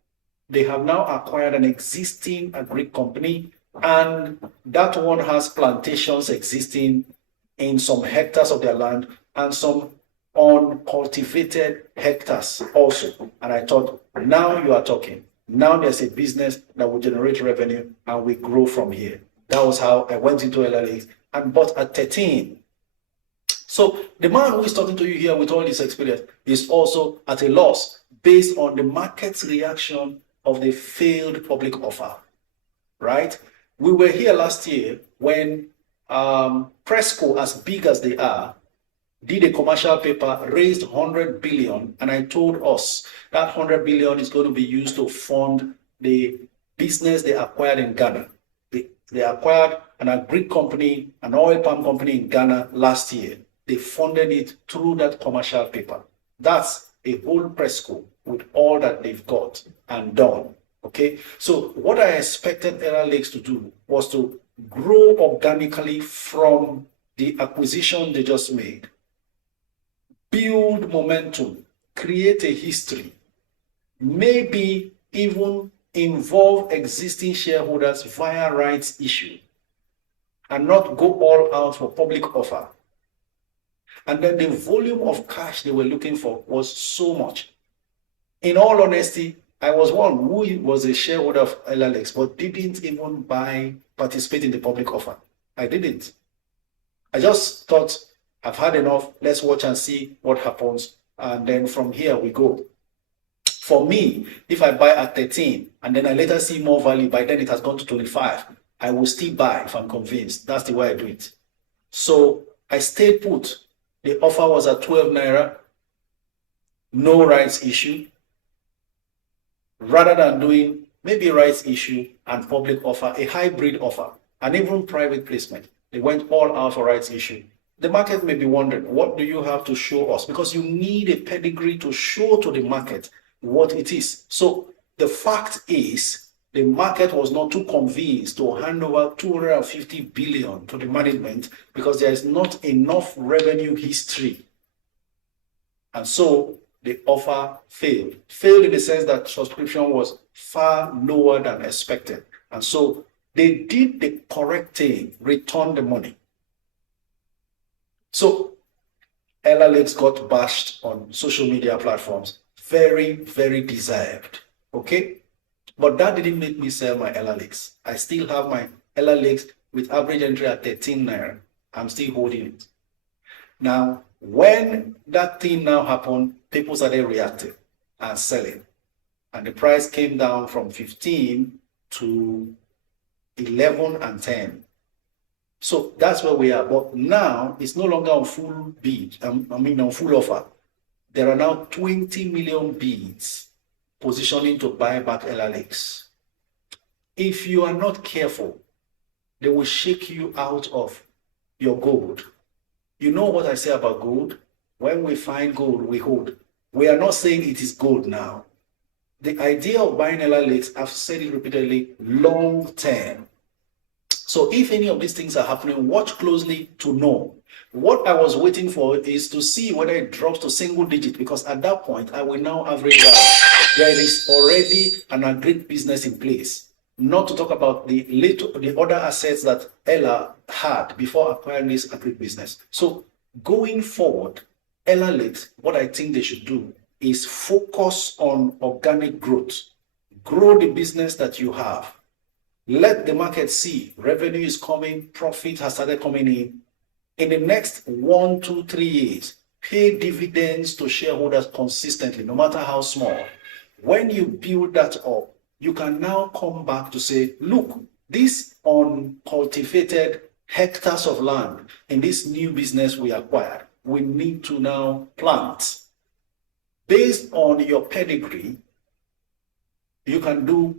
they have now acquired an existing Greek company and that one has plantations existing in some hectares of their land and some uncultivated hectares also. And I thought, now you are talking. Now there's a business that will generate revenue and we grow from here. That was how I went into LLX and bought at 13. So the man who is talking to you here with all this experience is also at a loss based on the market's reaction of the failed public offer, right? We were here last year when Presco, as big as they are, did a commercial paper, raised 100 billion, and I told us that 100 billion is going to be used to fund the business they acquired in Ghana. They acquired an agri company, an oil palm company in Ghana last year. They funded it through that commercial paper. That's a whole Presco with all that they've got and done. Okay, so what I expected LLX to do was to grow organically from the acquisition they just made, build momentum, create a history, maybe even involve existing shareholders via rights issue, and not go all out for public offer. And then the volume of cash they were looking for was so much. In all honesty, I was one who was a shareholder of LLX, but didn't even participate in the public offer. I didn't. I just thought, I've had enough. Let's watch and see what happens. And then from here we go. For me, if I buy at 13 and then I later see more value, by then it has gone to 25, I will still buy if I'm convinced. That's the way I do it. So I stayed put. The offer was at 12 naira, no rights issue. Rather than doing maybe rights issue and public offer, a hybrid offer, and even private placement, they went all out for rights issue. The market may be wondering, what do you have to show us? Because you need a pedigree to show to the market what it is. So the fact is, the market was not too convinced to hand over 250 billion to the management because there is not enough revenue history. And so the offer failed. Failed in the sense that subscription was far lower than expected. And so they did the correct thing, returned the money. So LLX got bashed on social media platforms. Very, very deserved. Okay? But that didn't make me sell my LLX. I still have my LLX with average entry at 13 naira. I'm still holding it. Now, when that thing now happened, people started reacting and selling. And the price came down from 15 to 11 and 10. So that's where we are. But now it's no longer on full bid. On full offer. There are now 20 million bids positioning to buy back LLX. If you are not careful, they will shake you out of your gold. You know what I say about gold? When we find gold, we hold. We are not saying it is gold now. The idea of buying LLX, I've said it repeatedly, long term. So if any of these things are happening, watch closely to know. What I was waiting for is to see whether it drops to single digit, because at that point, I will now average out. There is already an agreed business in place. Not to talk about the other assets that Ella had before acquiring this agreed business. So going forward, LLX, what I think they should do is focus on organic growth. Grow the business that you have. Let the market see revenue is coming, profit has started coming in. In the next 1, 2, 3 years, pay dividends to shareholders consistently, no matter how small. When you build that up, you can now come back to say, look, this uncultivated hectares of land in this new business we acquired, we need to now plant. Based on your pedigree, you can do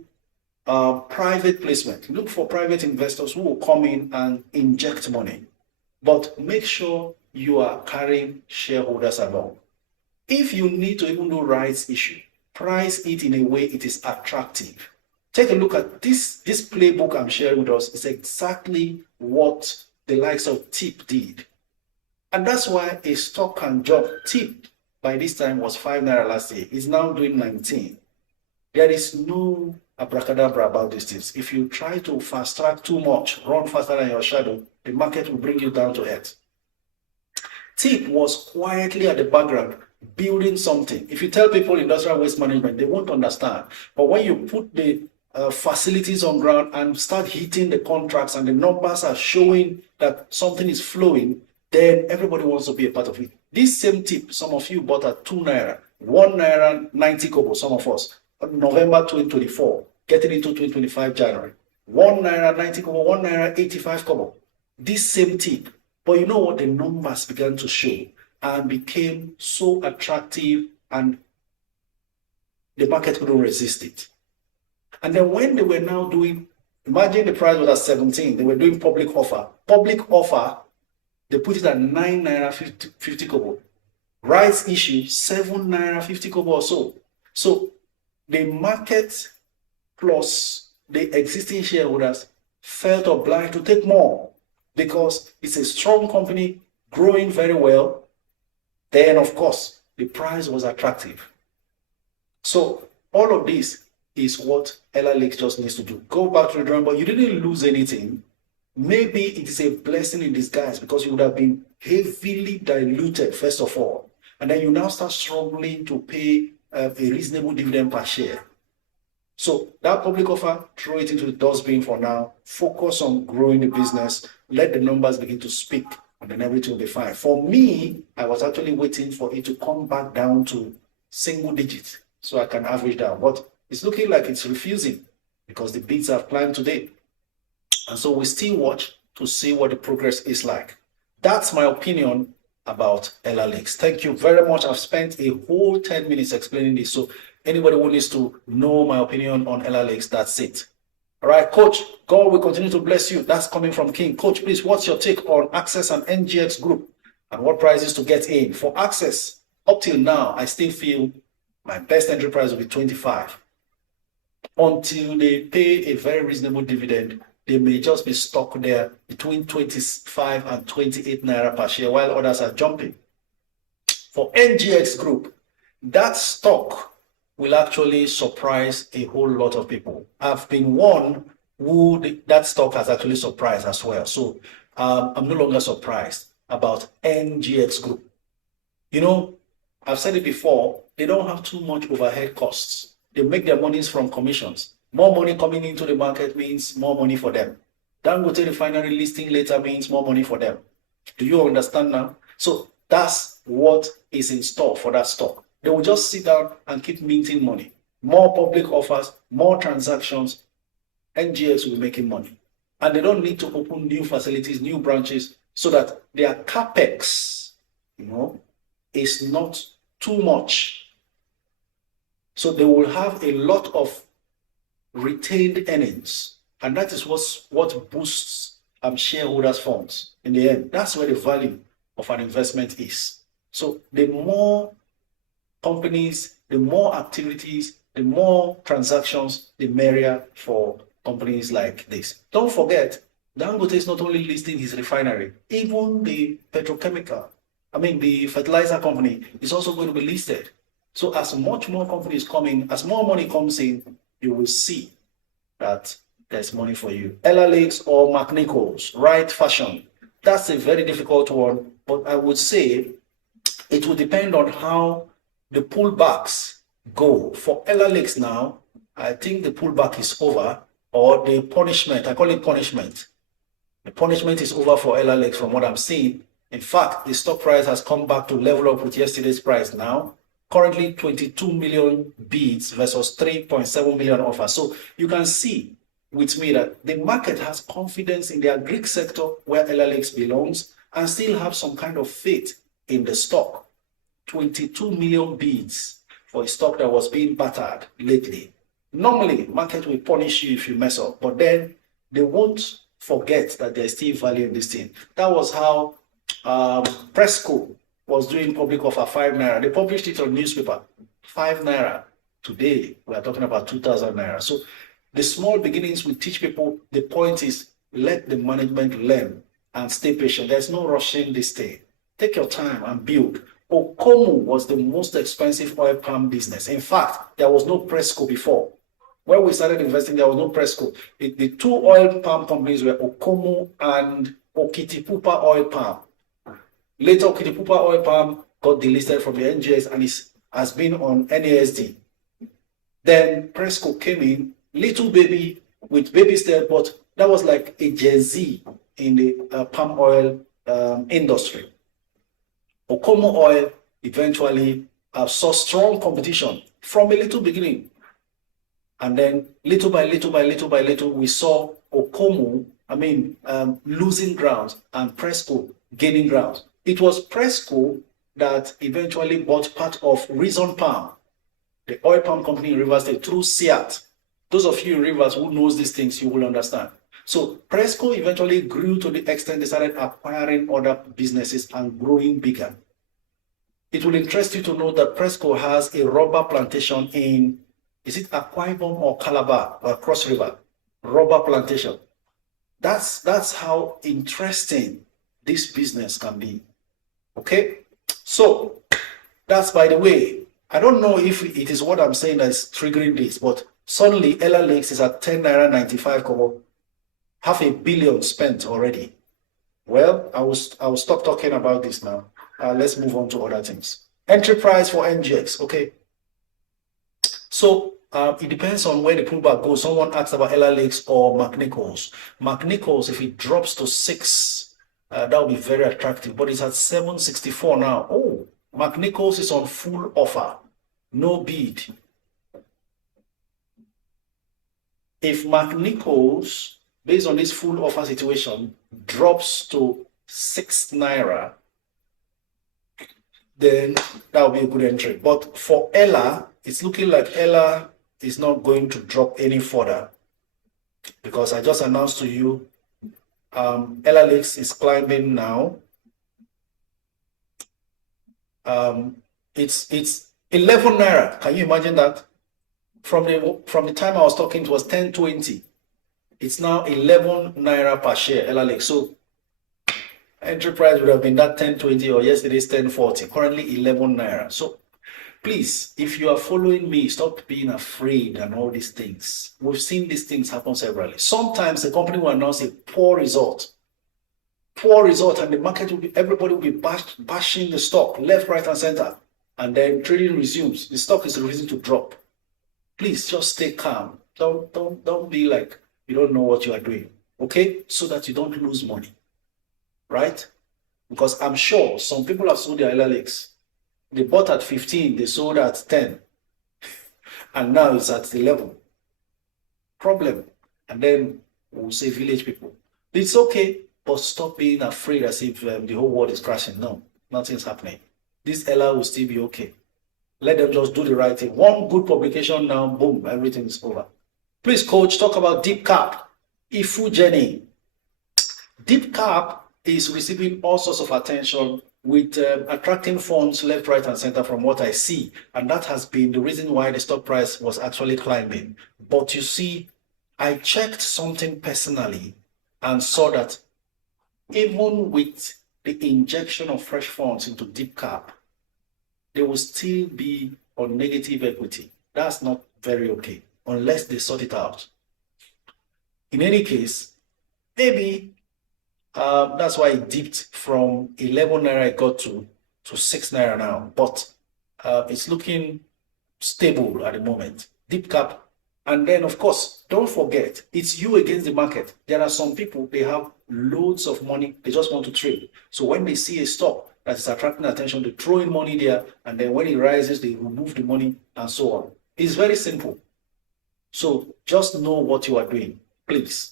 private placement. Look for private investors who will come in and inject money. But make sure you are carrying shareholders along. If you need to even do rights issue, price it in a way it is attractive. Take a look at this playbook I'm sharing with us. It's exactly what the likes of TIP did. And that's why a stock can jump. TIP by this time was 5 naira last year. It's now doing 19. There is no abracadabra about these things. If you try to fast track too much, run faster than your shadow, the market will bring you down to earth. TIP was quietly at the background building something. If you tell people industrial waste management, they won't understand. But when you put the facilities on ground and start hitting the contracts and the numbers are showing that something is flowing, then everybody wants to be a part of it. This same TIP, some of you bought at 2 naira, 1 naira 90 kobo, some of us, November 2024, getting into 2025 January. 1 naira 90 kobo, 1 naira 85 kobo. This same TIP. But you know what? The numbers began to show and became so attractive, and the market couldn't resist it. And then when they were now doing, imagine the price was at 17, they were doing public offer. Public offer, they put it at 9 naira 50 kobo. Rights issue, 7 naira 50 kobo or so. So the market plus the existing shareholders felt obliged to take more because it's a strong company growing very well. Then, of course, the price was attractive. So all of this is what LLX just needs to do. Go back to the drawing board. You didn't lose anything. maybe it is a blessing in disguise because you would have been heavily diluted, first of all. And then you now start struggling to pay a reasonable dividend per share. So that public offer, throw it into the dustbin for now. Focus on growing the business. Let the numbers begin to speak, and then everything will be fine. For me, I was actually waiting for it to come back down to single digits so I can average down. But it's looking like it's refusing because the bids have climbed today. And so we still watch to see what the progress is like. That's my opinion about LLX. Thank you very much. I've spent a whole 10 minutes explaining this. So anybody who needs to know my opinion on LLX, that's it. All right, Coach, God will continue to bless you. That's coming from King. Coach, please, what's your take on Access and NGX Group and what prices to get in? For Access, up till now, I still feel my best entry price will be 25. Until they pay a very reasonable dividend, they may just be stuck there between 25 and 28 naira per share while others are jumping. For NGX Group, that stock will actually surprise a whole lot of people. I've been one who that stock has actually surprised as well. So I'm no longer surprised about NGX Group. You know, I've said it before, they don't have too much overhead costs. They make their monies from commissions. More money coming into the market means more money for them. Dangote refinery listing later means more money for them. Do you understand now? So that's what is in store for that stock. They will just sit down and keep minting money. More public offers, more transactions. NGX will be making money. And they don't need to open new facilities, new branches, so that their capex, is not too much. So they will have a lot of retained earnings. And that is what boosts shareholders' funds in the end. That's where the value of an investment is. So the more companies, the more activities, the more transactions, the merrier for companies like this. Don't forget, Dangote is not only listing his refinery, even the the fertilizer company is also going to be listed. So as much more companies come in, as more money comes in, you will see that there's money for you. LLX or McNichols, right fashion. That's a very difficult one, but I would say it will depend on how the pullbacks go. For LLX now, I think the pullback is over, or the punishment, I call it punishment. The punishment is over for LLX from what I'm seeing. In fact, the stock price has come back to level up with yesterday's price now. Currently 22 million bids versus 3.7 million offers. So you can see with me that the market has confidence in the Greek sector where LLX belongs and still have some kind of faith in the stock. 22 million bids for a stock that was being battered lately. Normally, market will punish you if you mess up, but then they won't forget that there's still value in this thing. That was how Presco was doing public offer 5 naira. They published it on newspaper, 5 naira. Today, we are talking about 2,000 naira. So the small beginnings will teach people. The point is, let the management learn and stay patient. There's no rushing this thing. Take your time and build. Okomu was the most expensive oil palm business. In fact, there was no Presco before. When we started investing, there was no Presco. The two oil palm companies were Okomu and Okitipupa Oil Palm. Later, Okitipupa Oil Palm got delisted from the NGS and has been on NASD. Then Presco came in, little baby with baby step, but that was like a Gen Z in the palm oil industry. Okomu Oil eventually saw strong competition from a little beginning. And then little by little, we saw Okomu, losing ground and Presco gaining ground. It was Presco that eventually bought part of Reason Palm, the oil palm company in Rivers State, through SIAT. Those of you in Rivers who knows these things, you will understand. So Presco eventually grew to the extent they started acquiring other businesses and growing bigger. It will interest you to know that Presco has a rubber plantation in, is it Akwa Ibom or Calabar or Cross River? Rubber plantation. That's how interesting this business can be. Okay? So, that's by the way. I don't know if it is what I'm saying that is triggering this, but suddenly LLX is at 10 naira 95 kobo. 500 million spent already. Well, I will stop talking about this now. Let's move on to other things. Entry price for NGX, okay. So it depends on where the pullback goes. Someone asked about LLX or McNichols. McNichols, if it drops to 6, that will be very attractive, but it's at 764 now. Oh, McNichols is on full offer, no bid. If McNichols, based on this full offer situation, drops to 6 naira, then that will be a good entry. But for Ella, it's looking like Ella is not going to drop any further, because I just announced to you LLX is climbing now. It's 11 naira. Can you imagine that? From the time I was talking, it was 10.20. It's now 11 naira per share, LLX. So entry price would have been that 10.20, or yesterday's 10.40. Currently 11 naira. So please, if you are following me, stop being afraid and all these things. We've seen these things happen severally. Sometimes the company will announce a poor result, and the market will be, everybody will be bashing the stock left, right, and center, and then trading resumes. The stock is refusing to drop. Please just stay calm. Don't be like you don't know what you are doing, okay? So that you don't lose money, right? Because I'm sure some people have sold their LLX. They bought at 15, they sold at 10, and now it's at 11. Problem. And then we'll say village people. It's okay, but stop being afraid as if the whole world is crashing. No, nothing's happening. This Ella will still be okay. Let them just do the right thing. One good publication now, boom, everything is over. Please, coach, talk about Deep Cap. Ifu Jenny. Deep Cap is receiving all sorts of attention with attracting funds left, right, and center from what I see. And that has been the reason why the stock price was actually climbing. But you see, I checked something personally and saw that even with the injection of fresh funds into Deep Cap, they will still be on negative equity. That's not very okay, unless they sort it out. In any case, maybe that's why it dipped from 11 naira it got to 6 naira now. But it's looking stable at the moment. Deep Cap. And then, of course, don't forget, it's you against the market. There are some people, they have loads of money. They just want to trade. So when they see a stock that is attracting attention, they throw in money there. And then when it rises, they remove the money and so on. It's very simple. So just know what you are doing, please.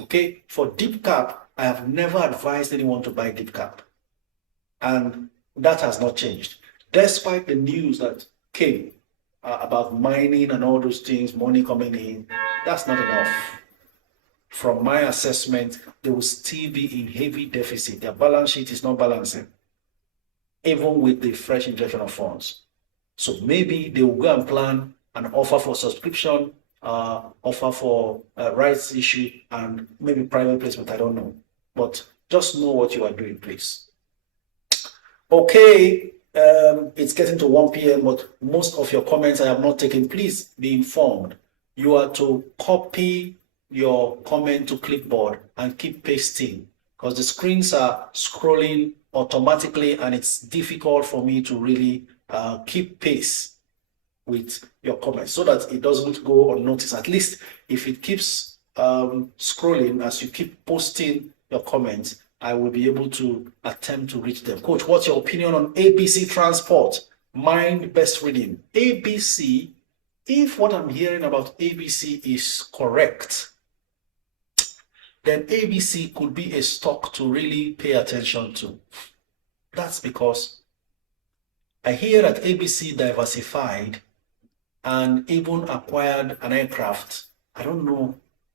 Okay? For Deep Cap, I have never advised anyone to buy Deep Cap. And that has not changed. Despite the news that came about mining and all those things, money coming in, that's not enough. From my assessment, they will still be in heavy deficit. Their balance sheet is not balancing, even with the fresh injection of funds. So maybe they will go and plan an offer for subscription, offer for rights issue, and maybe private placement, I don't know. But just know what you are doing, please. Okay, it's getting to 1 p.m., but most of your comments I have not taken. Please be informed. You are to copy your comment to clipboard and keep pasting, because the screens are scrolling automatically and it's difficult for me to really keep pace with your comments so that it doesn't go unnoticed. At least if it keeps scrolling as you keep posting your comments, I will be able to attempt to reach them. Coach, what's your opinion on ABC Transport? Mind best reading. ABC, if what I'm hearing about ABC is correct, then ABC could be a stock to really pay attention to. That's because I hear that ABC diversified and even acquired an aircraft. I don't know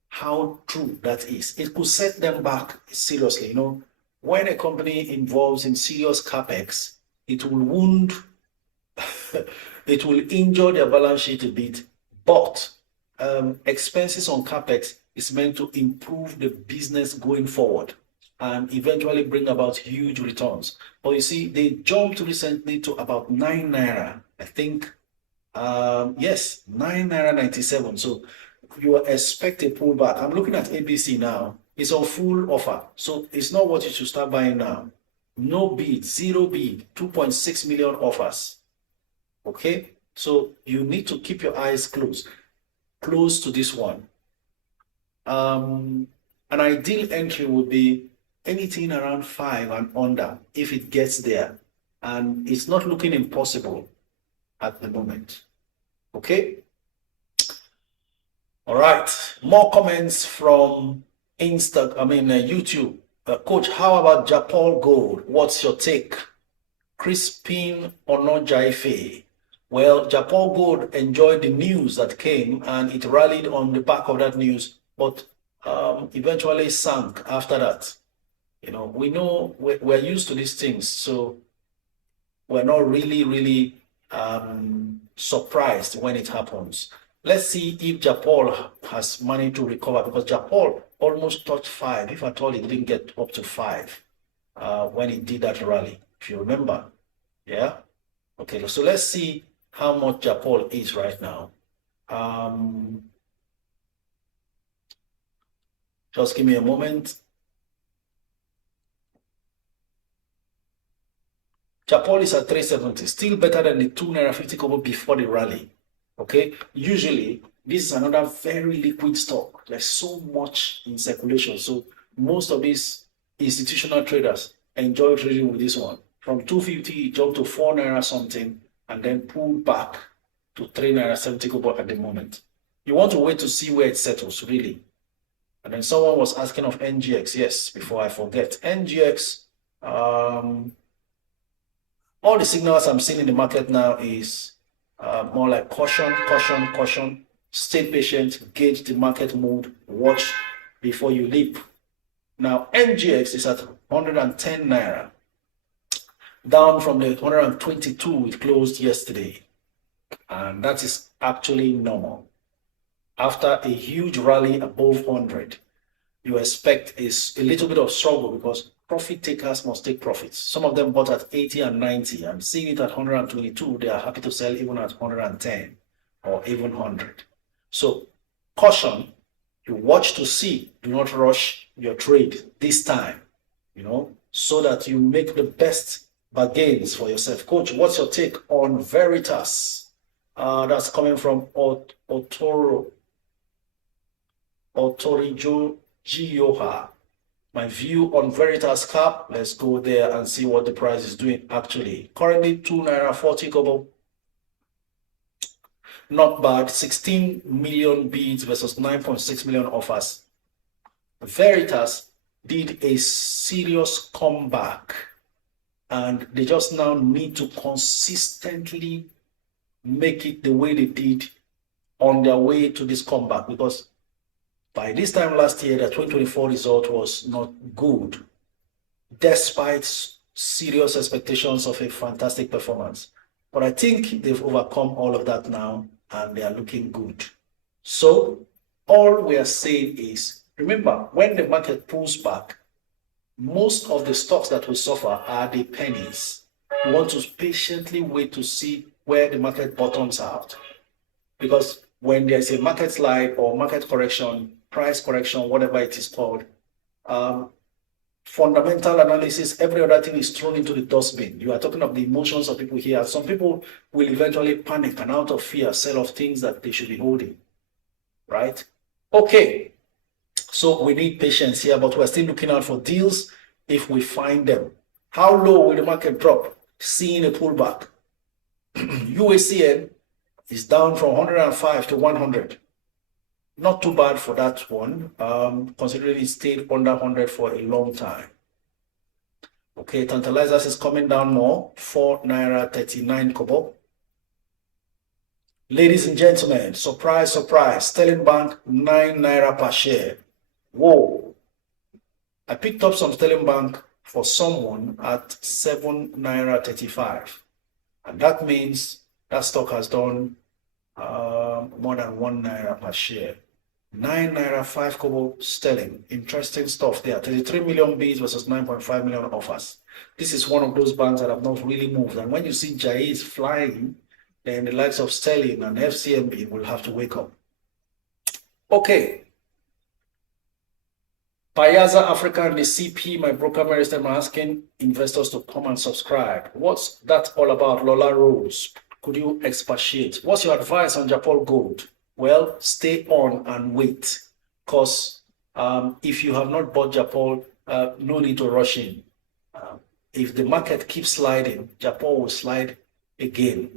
how true that is. It could set them back seriously. You know, when a company involves in serious capex, it will wound, it will injure their balance sheet a bit. But expenses on capex is meant to improve the business going forward and eventually bring about huge returns. But you see, they jumped recently to about 9 naira. I think, yes, 9 naira 97. So you expect a pullback. I'm looking at ABC now. It's on full offer. So it's not what you should start buying now. No bid, zero bid, 2.6 million offers. Okay? So you need to keep your eyes close to this one. An ideal entry would be anything around 5 and under if it gets there. And it's not looking impossible at the moment. Okay? All right. More comments from YouTube. Coach, how about Japan Gold? What's your take? Crispin Onojaife. Well, Japan Gold enjoyed the news that came and it rallied on the back of that news, but eventually sank after that. You know, we know we're used to these things, so we're not really surprised when it happens. Let's see if Japan has managed to recover, because Japan almost touched 5. If at all, it didn't get up to 5 when it did that rally, if you remember. Yeah? Okay, so let's see how much Japan is right now. Just give me a moment. Japan is at 370, still better than the 2 Naira 50 kobo before the rally. Okay, usually this is another very liquid stock. There's so much in circulation, so most of these institutional traders enjoy trading with this one. From 250 it jumped to 4 Naira something and then pulled back to 3 Naira 70 kobo at the moment. You want to wait to see where it settles, really. And then someone was asking of NGX. Yes, before I forget, NGX, all the signals I'm seeing in the market now is more like caution. Stay patient, gauge the market mood, watch before you leap. Now, NGX is at 110 Naira, down from the 122 it closed yesterday. And that is actually normal. After a huge rally above 100, you expect is a little bit of struggle because profit takers must take profits. Some of them bought at 80 and 90. I'm seeing it at 122. They are happy to sell even at 110 or even 100. So caution, you watch to see. Do not rush your trade this time, you know, so that you make the best bargains for yourself. Coach, what's your take on Veritas? That's coming from Otorijo Gioha. My view on Veritas cap, let's go there and see what the price is doing actually. Currently 2 Naira 40 kobo. Not bad. 16 million bids versus 9.6 million offers. Veritas did a serious comeback and they just now need to consistently make it the way they did on their way to this comeback, because by this time last year, the 2024 result was not good, despite serious expectations of a fantastic performance. But I think they've overcome all of that now, and they are looking good. So all we are saying is, remember, when the market pulls back, most of the stocks that will suffer are the pennies. You want to patiently wait to see where the market bottoms out. Because when there's a market slide or market correction, price correction, whatever it is called, fundamental analysis, every other thing is thrown into the dustbin. You are talking of the emotions of people here. Some people will eventually panic and out of fear sell off things that they should be holding, right? Okay, so we need patience here, but we're still looking out for deals if we find them. How low will the market drop? Seeing a pullback. UACN is down from 105 to 100. Not too bad for that one, considering it stayed under 100 for a long time. Okay, Tantalizers is coming down more, 4 Naira 39 kobo. Ladies and gentlemen, surprise, surprise, Sterling Bank 9 Naira per share. Whoa. I picked up some Sterling Bank for someone at 7 Naira 35. And that means that stock has done more than 1 Naira per share. 9 Naira 5 kobo sterling. Interesting stuff there. 33 million bids versus 9.5 million offers. This is one of those banks that have not really moved. And when you see Jais flying, then the likes of Sterling and FCMB will have to wake up. Okay. Payaza Africa and the CP, my broker Mary are asking investors to come and subscribe. What's that all about, Lola Rose? Could you expatiate? What's your advice on Japan Gold? Well, stay on and wait, because if you have not bought Japan, no need to rush in. If the market keeps sliding, Japan will slide again.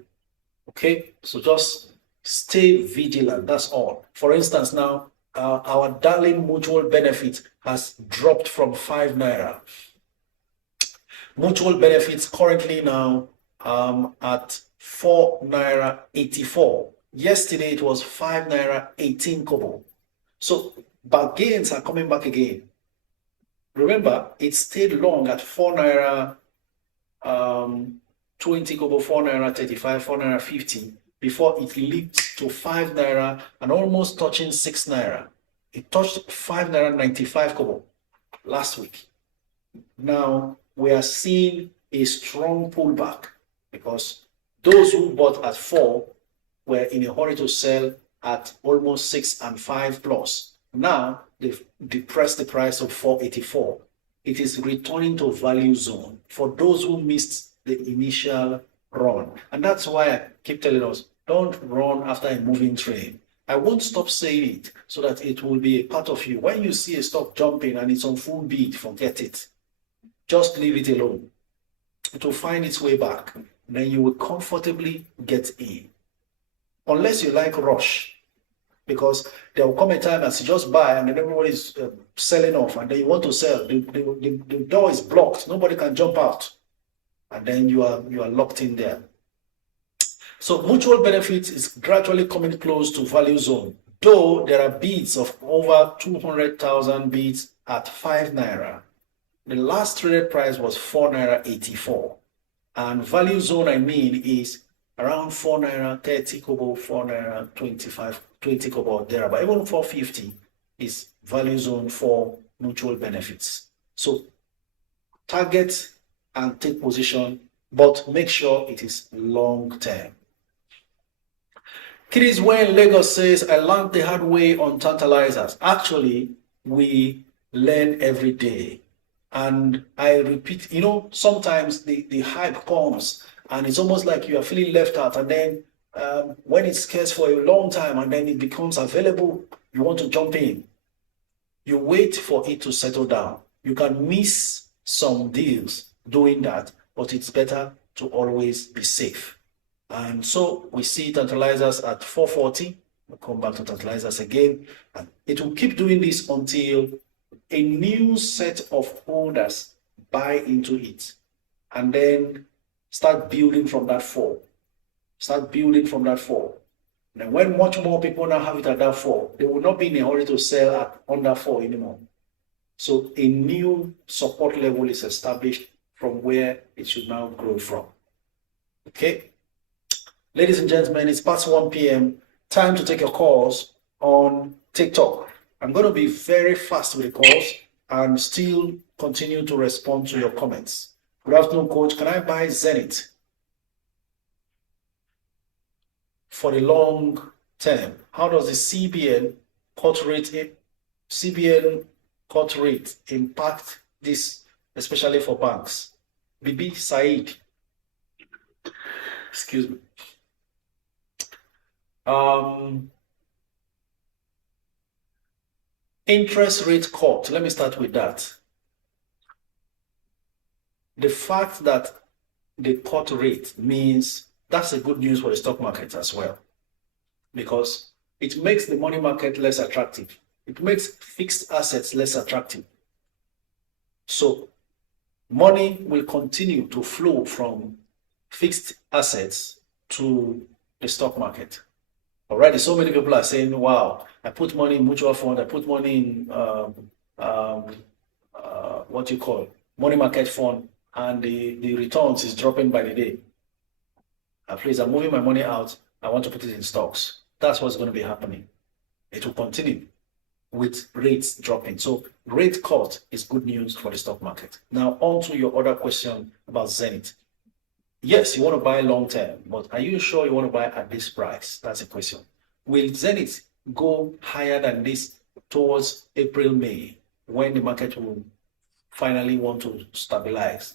Okay, so just stay vigilant. That's all. For instance, now our darling mutual benefit has dropped from 5 naira. Mutual benefits currently now at 4 naira 84. Yesterday it was 5 naira 18 kobo. So bargains are coming back again. Remember, it stayed long at 4 naira 20 kobo, 4 naira 35, 4 naira 50 before it leaped to 5 naira and almost touching 6 naira. It touched 5 naira 95 kobo last week. Now we are seeing a strong pullback because those who bought at 4 were in a hurry to sell at almost 6 and 5 plus. Now they've depressed the price of 484. It is returning to value zone for those who missed the initial run. And that's why I keep telling us, don't run after a moving train. I won't stop saying it so that it will be a part of you. When you see a stock jumping and it's on full beat, forget it. Just leave it alone. It will find its way back. Then you will comfortably get in. Unless you like rush. Because there will come a time as you just buy and then everybody is selling off and then you want to sell. The door is blocked. Nobody can jump out. And then you are locked in there. So mutual benefits is gradually coming close to value zone. Though there are bids of over 200,000 bids at 5 naira. The last traded price was 4 naira 84. And value zone, I mean, is around 4 naira 30 kobo, 4 naira 25, 20 kobo there. But even 450 is value zone for mutual benefits. So target and take position, but make sure it is long term. Kiddies Wayne Lagos says, I learned the hard way on tantalizers. Actually, we learn every day. And I repeat, sometimes the hype comes and it's almost like you are feeling left out. And then when it's scarce for a long time and then it becomes available, you want to jump in. You wait for it to settle down. You can miss some deals doing that, but it's better to always be safe. And so we see tantalizers at 440. We'll come back to tantalizers again. And it will keep doing this until a new set of holders buy into it and then start building from that 4. Start building from that 4. And when much more people now have it at that 4, they will not be in a hurry to sell at under 4 anymore. So a new support level is established from where it should now grow from. Okay. Ladies and gentlemen, it's past 1 p.m. Time to take your calls on TikTok. I'm going to be very fast with the calls and still continue to respond to your comments. Good afternoon, Coach. Can I buy Zenith for the long term? How does the CBN cut rate impact this, especially for banks? Bibi Said. Excuse me. Interest rate cut. Let me start with that. The fact that they cut rate means that's a good news for the stock market as well, because it makes the money market less attractive. It makes fixed assets less attractive. So money will continue to flow from fixed assets to the stock market. Already, so many people are saying, wow, I put money in mutual fund, I put money in money market fund, and the returns is dropping by the day. Please, I'm moving my money out. I want to put it in stocks. That's what's going to be happening. It will continue with rates dropping. So rate cut is good news for the stock market. Now, on to your other question about Zenith. Yes, you want to buy long term, but are you sure you want to buy at this price? That's a question. Will Zenith go higher than this towards April, May? when the market will finally want to stabilize?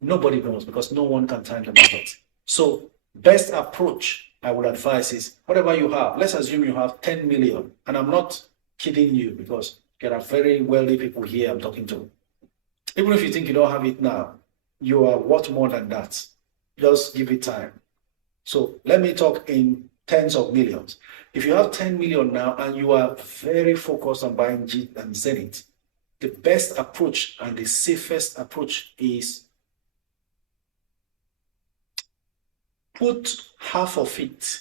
Nobody knows, because no one can time the market. So best approach I would advise is whatever you have. Let's assume you have 10 million, and I'm not kidding you, because there are very wealthy people here I'm talking to. Even if you think you don't have it now, you are worth more than that. Just give it time. So let me talk in tens of millions. If you have 10 million now and you are very focused on buying G and Zenith, the best approach and the safest approach is put half of it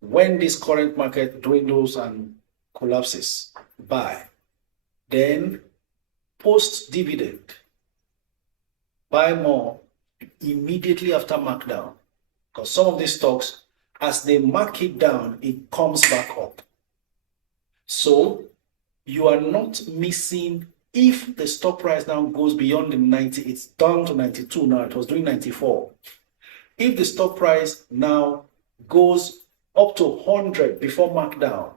when this current market dwindles and collapses, buy. Then post dividend, buy more immediately after markdown. Because some of these stocks, as they mark it down, it comes back up. So you are not missing. If the stock price now goes beyond the 90, it's down to 92 now, it was doing 94. If the stock price now goes up to 100 before markdown,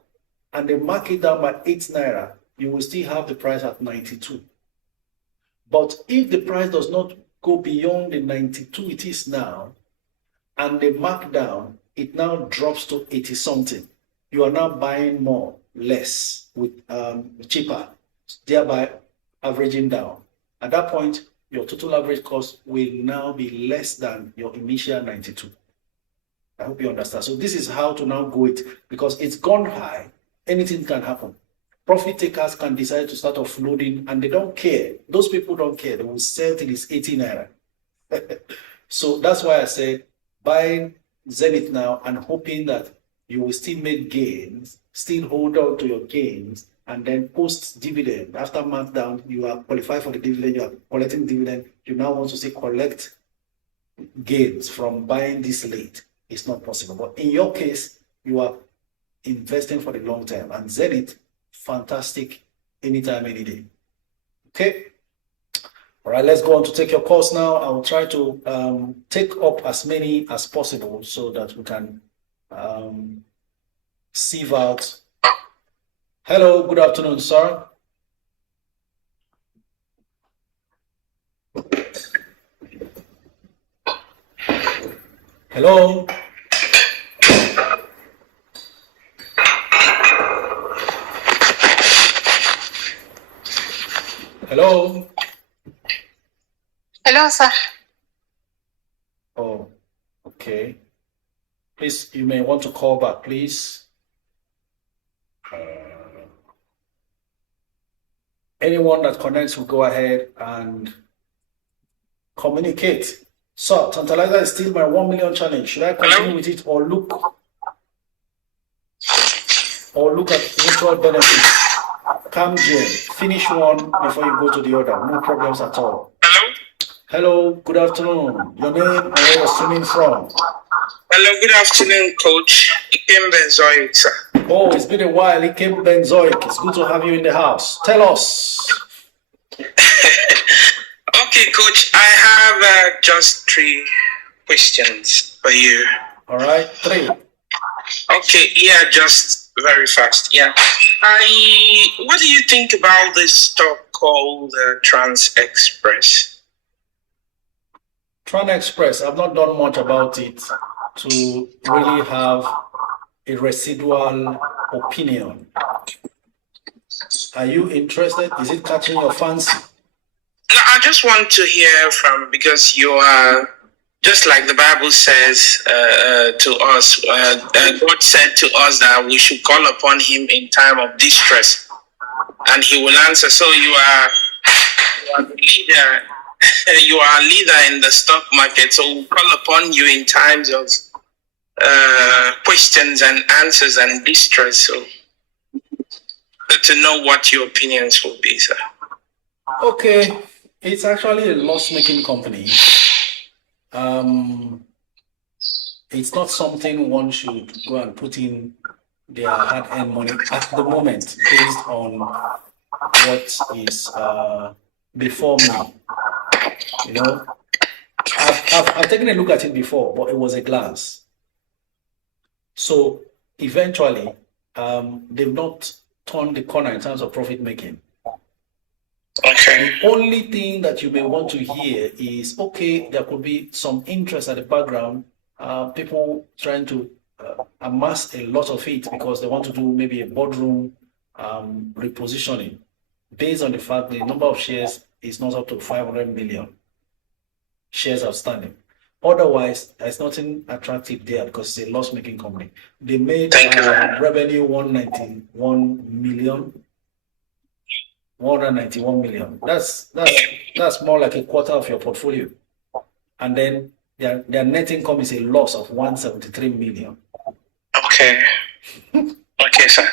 and they mark it down by 8 naira, you will still have the price at 92. But if the price does not go beyond the 92 it is now, and the markdown, it now drops to 80 something, you are now buying more, less, with cheaper, thereby averaging down. At that point, your total average cost will now be less than your initial 92. I hope you understand. So this is how to now go it, because it's gone high. Anything can happen. Profit takers can decide to start offloading, and they don't care. Those people don't care. They will sell till it's 80 naira. So that's why I said buying Zenith now and hoping that you will still make gains, still hold on to your gains, and then post dividend, after markdown, you are qualified for the dividend, you are collecting dividend, you now want to say collect gains from buying this late. It's not possible. But in your case, you are investing for the long term, and Zenith, fantastic, anytime, any day. Okay. All right, let's go on to take your course now. I will try to take up as many as possible so that we can sieve out. Hello, good afternoon, sir. Hello. Hello. Hello, sir. Oh, okay. Please, you may want to call back, please. Anyone that connects will go ahead and communicate. So, Tantalizer is still my 1 million challenge. Should I continue with it or look at mutual benefits? Camgen, finish one before you go to the other. No problems at all. Hello. Hello, good afternoon. Your name and where you're streaming from? Hello, good afternoon, Coach. Ikem Benzoic, sir. Oh, it's been a while. Ikem Benzoic. It's good to have you in the house. Tell us. Okay, Coach. I have just 3 questions for you. All right, 3. Okay, yeah, just very fast. Yeah. What do you think about this stock called Trans Express? Trans Express, I've not done much about it to really have a residual opinion. Are you interested? Is it catching your fancy? No, I just want to hear from, because you are just like the Bible says to us. God said to us that we should call upon Him in time of distress, and He will answer. So you are the leader. You are a leader in the stock market. So we call upon you in times of questions and answers and distress. So to know what your opinions will be, sir. Okay, it's actually a loss-making company. It's not something one should go and put in their hard-earned money at the moment, based on what is before me. You know, I've taken a look at it before, but it was a glance. So eventually, they've not turned the corner in terms of profit making. Okay. The only thing that you may want to hear is, okay, there could be some interest at the background, people trying to amass a lot of it because they want to do maybe a boardroom repositioning based on the fact the number of shares is not up to 500 million shares outstanding. Otherwise, there's nothing attractive there because it's a loss-making company. They made revenue 191 million. 191 million. That's more like a quarter of your portfolio. And then their net income is a loss of 173 million. Okay. Okay, sir.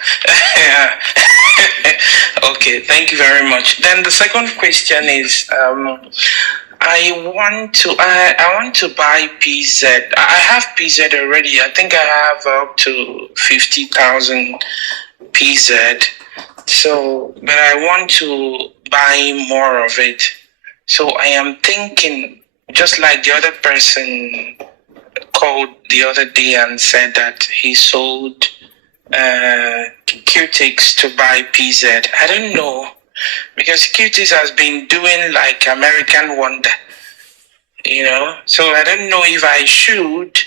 Okay, thank you very much. Then the second question is, I want to buy PZ. I have PZ already. I think I have up to 50,000 PZ. So, but I want to buy more of it. So I am thinking, just like the other person called the other day and said that he sold Qtix to buy PZ. I don't know, because Qtix has been doing like American Wonder, So I don't know if I should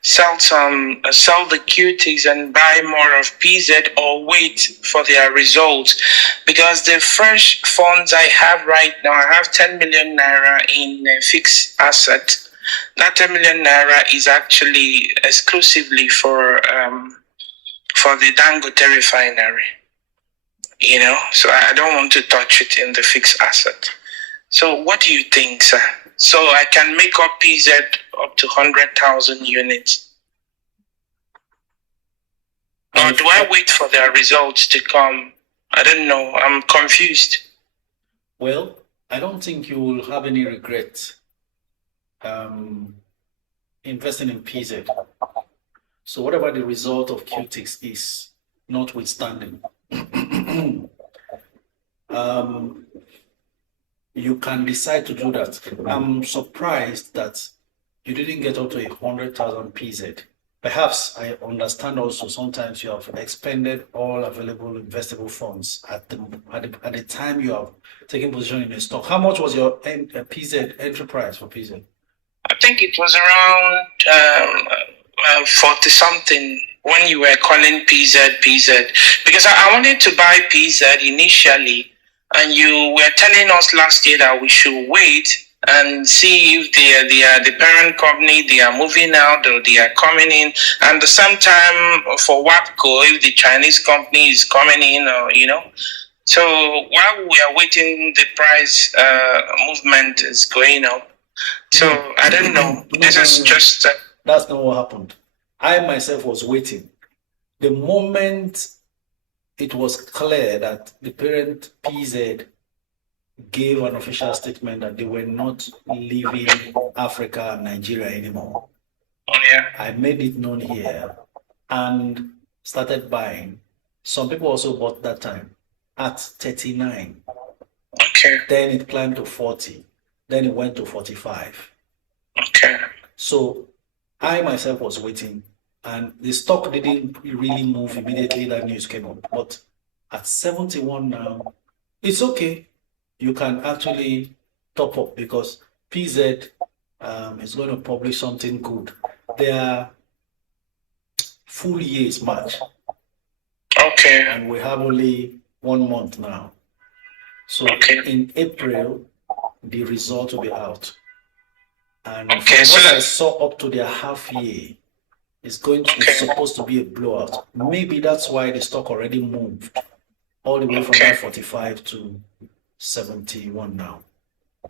sell the Qtix and buy more of PZ or wait for their results, because the fresh funds I have right now, I have 10 million naira in a fixed asset. That 10 million naira is actually exclusively for the Dangote refinery, so I don't want to touch it in the fixed asset. So what do you think, sir? So I can make up PZ up to 100,000 units? Or do I wait for their results to come? I don't know. I'm confused. Well, I don't think you will have any regret investing in PZ. So whatever the result of Qtix is, notwithstanding, you can decide to do that. I'm surprised that you didn't get up to 100,000 PZ. Perhaps I understand also sometimes you have expended all available investable funds at the time you have taken position in a stock. How much was your PZ entry price for PZ? I think it was around 40 something when you were calling PZ, because I wanted to buy PZ initially, and you were telling us last year that we should wait and see if they are the parent company, they are moving out or they are coming in. And the same time for WAPCO, if the Chinese company is coming in, or So while we are waiting, the price movement is going up. So I don't know. Just that's not what happened. I myself was waiting. The moment it was clear that the parent PZ gave an official statement that they were not leaving Africa and Nigeria anymore, I made it known here and started buying. Some people also bought that time at 39. Okay. Then it climbed to 40. Then it went to 45. Okay. So I myself was waiting, and the stock didn't really move immediately that news came up. But at 71 now, it's okay. You can actually top up because PZ is going to publish something good. Their full year is March. Okay. And we have only 1 month now. So in April, the results will be out. And what I saw up to their half year is supposed to be a blowout. Maybe that's why the stock already moved all the way from 45 to 71 now.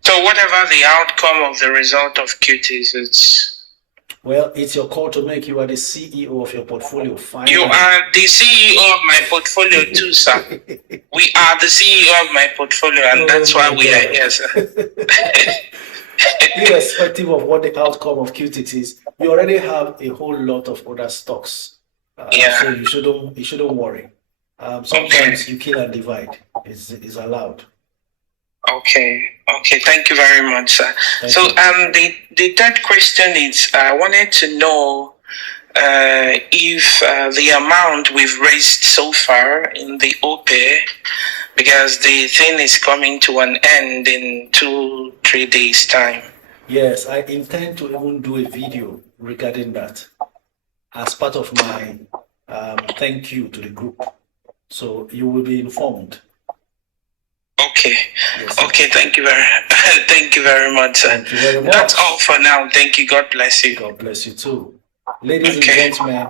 So whatever the outcome of the result of Qtix, it's your call to make. You are the CEO of your portfolio. Finally. You are the CEO of my portfolio too, sir. We are the CEO of my portfolio, and that's why we are here, sir. Irrespective of what the outcome of Qtix is, you already have a whole lot of other stocks. So you shouldn't worry. Sometimes you kill and divide. Is allowed. Okay. Thank you very much, sir. The third question is, I wanted to know if the amount we've raised so far in the OPE because the thing is coming to an end in 2-3 days time. Yes, I intend to even do a video regarding that as part of my thank you to the group. So you will be informed. Okay. Yes, okay, thank you very much, sir. Thank you very much. That's all for now. Thank you. God bless you. God bless you too. Ladies and gentlemen,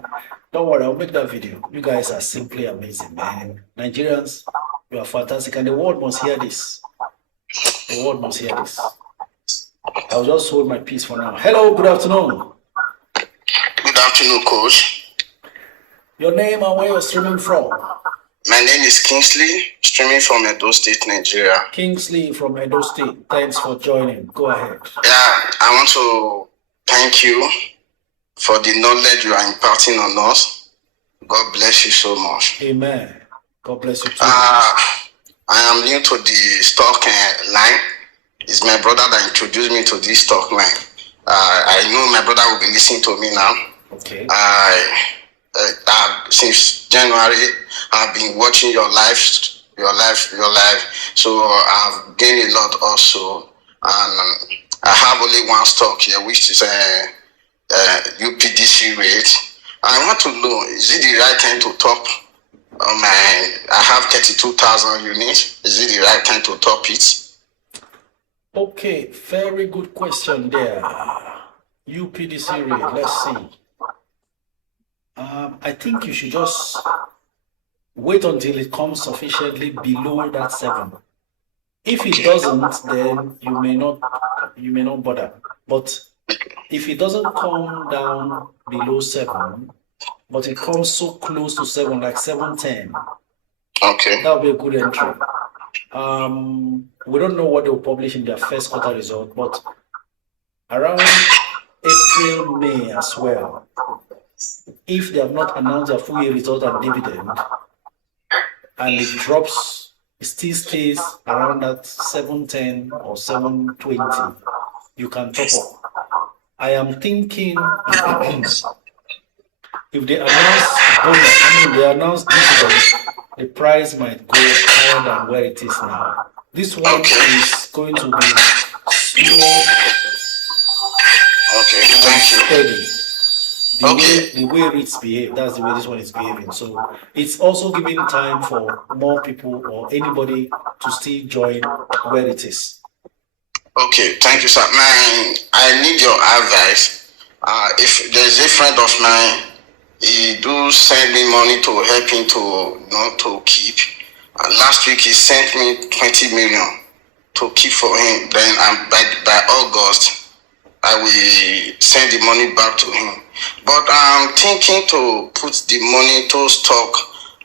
don't worry, I'll make that video. You guys are simply amazing, man. Nigerians, you are fantastic, and the world must hear this. The world must hear this. I'll just hold my peace for now. Hello, good afternoon. Good afternoon, Coach. Your name and where you're streaming from? My name is Kingsley, streaming from Edo State, Nigeria. Kingsley from Edo State. Thanks for joining. Go ahead. Yeah, I want to thank you for the knowledge you are imparting on us. God bless you so much. Amen. God bless you too. I am new to the stock line. It's my brother that introduced me to this stock line. I know my brother will be listening to me now. Okay. Since January, I've been watching your live. So I've gained a lot also. And I have only one stock here, which is UPDC rate. I want to know, is it the right time to top I have 32,000 units. Is it the right time to top it? Okay, very good question there. UPDC rate, let's see. I think you should just wait until it comes sufficiently below that 7. If it doesn't, then you may not bother. But if it doesn't come down below 7, but it comes so close to 7, like 710, okay, that'll be a good entry. We don't know what they'll publish in their first quarter result, but around April, May as well, if they have not announced their full year result and dividend, and it drops, it still stays around that 710 or 720, you can top up. I am thinking if they announce dividend, the price might go higher than where it is now. This one is going to be slow. Okay, thank you. Steady. The way REITs behave, that's the way this one is behaving. So it's also giving time for more people or anybody to still join where it is. Okay, thank you, sir. I need your advice. If there's a friend of mine, he do send me money to help him to keep. Last week he sent me 20 million to keep for him. Then by August, I will send the money back to him. But I'm thinking to put the money to stock,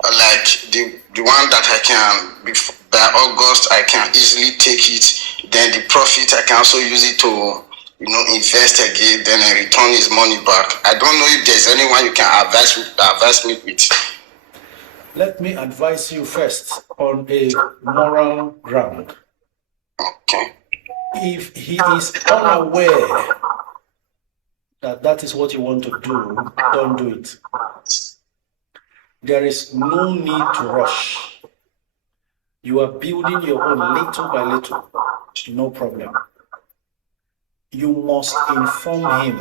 like the one that I can, by August, I can easily take it. Then the profit, I can also use it to invest again, then I return his money back. I don't know if there's anyone you can advise me with. Let me advise you first on a moral ground. Okay. If he is unaware that is what you want to do, don't do it. There is no need to rush. You are building your own little by little, no problem. You must inform him.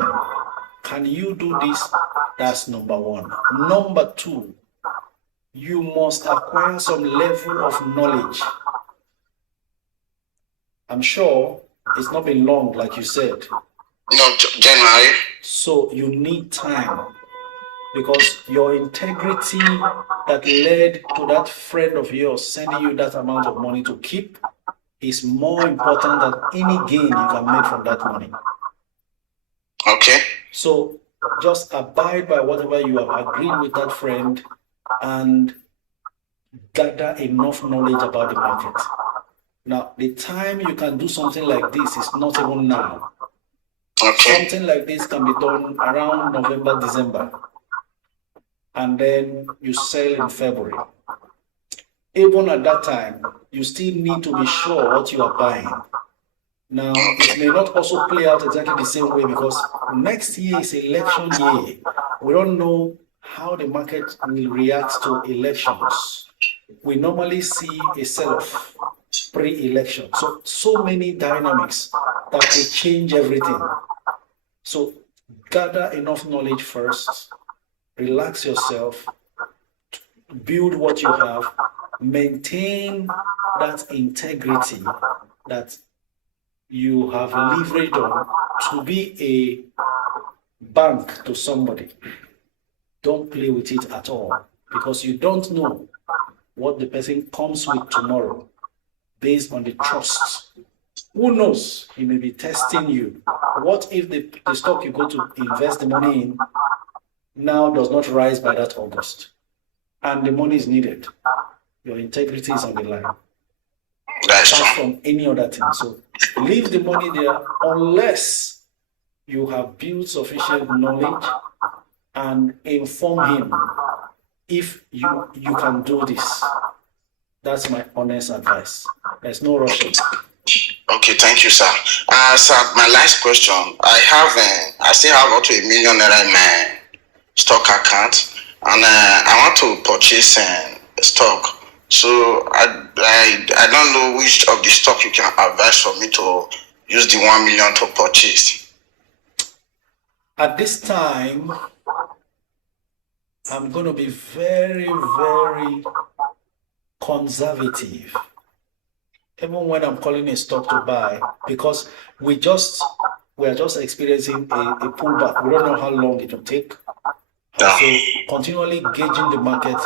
Can you do this? That's number 1. Number 2, you must acquire some level of knowledge. I'm sure it's not been long, like you said. No, January. So you need time, because your integrity that led to that friend of yours sending you that amount of money to keep is more important than any gain you can make from that money. Okay. So just abide by whatever you have agreed with that friend and gather enough knowledge about the market. Now, the time you can do something like this is not even now. Okay. Something like this can be done around November, December, and then you sell in February. Even at that time, you still need to be sure what you are buying. Now, it may not also play out exactly the same way, because next year is election year. We don't know how the market will react to elections. we normally see a sell-off pre-election. So many dynamics that could change everything. So gather enough knowledge first, relax yourself, build what you have, maintain that integrity that you have leveraged on to be a bank to somebody. Don't play with it at all, because you don't know what the person comes with tomorrow based on the trust. Who knows? He may be testing you. What if the stock you go to invest the money in now does not rise by that August, and the money is needed? Your integrity is on the line. Apart from any other thing. So leave the money there unless you have built sufficient knowledge and inform him if you can do this. That's my honest advice. There's no rushing. Okay, thank you, sir. Sir, my last question. I still have up to $1 million in my stock account, and I want to purchase stock. So I don't know which of the stock you can advise for me to use the 1 million to purchase. At this time, I'm going to be very, very conservative, even when I'm calling a stock to buy, because we are just experiencing a pullback. We don't know how long it will take. So continually gauging the market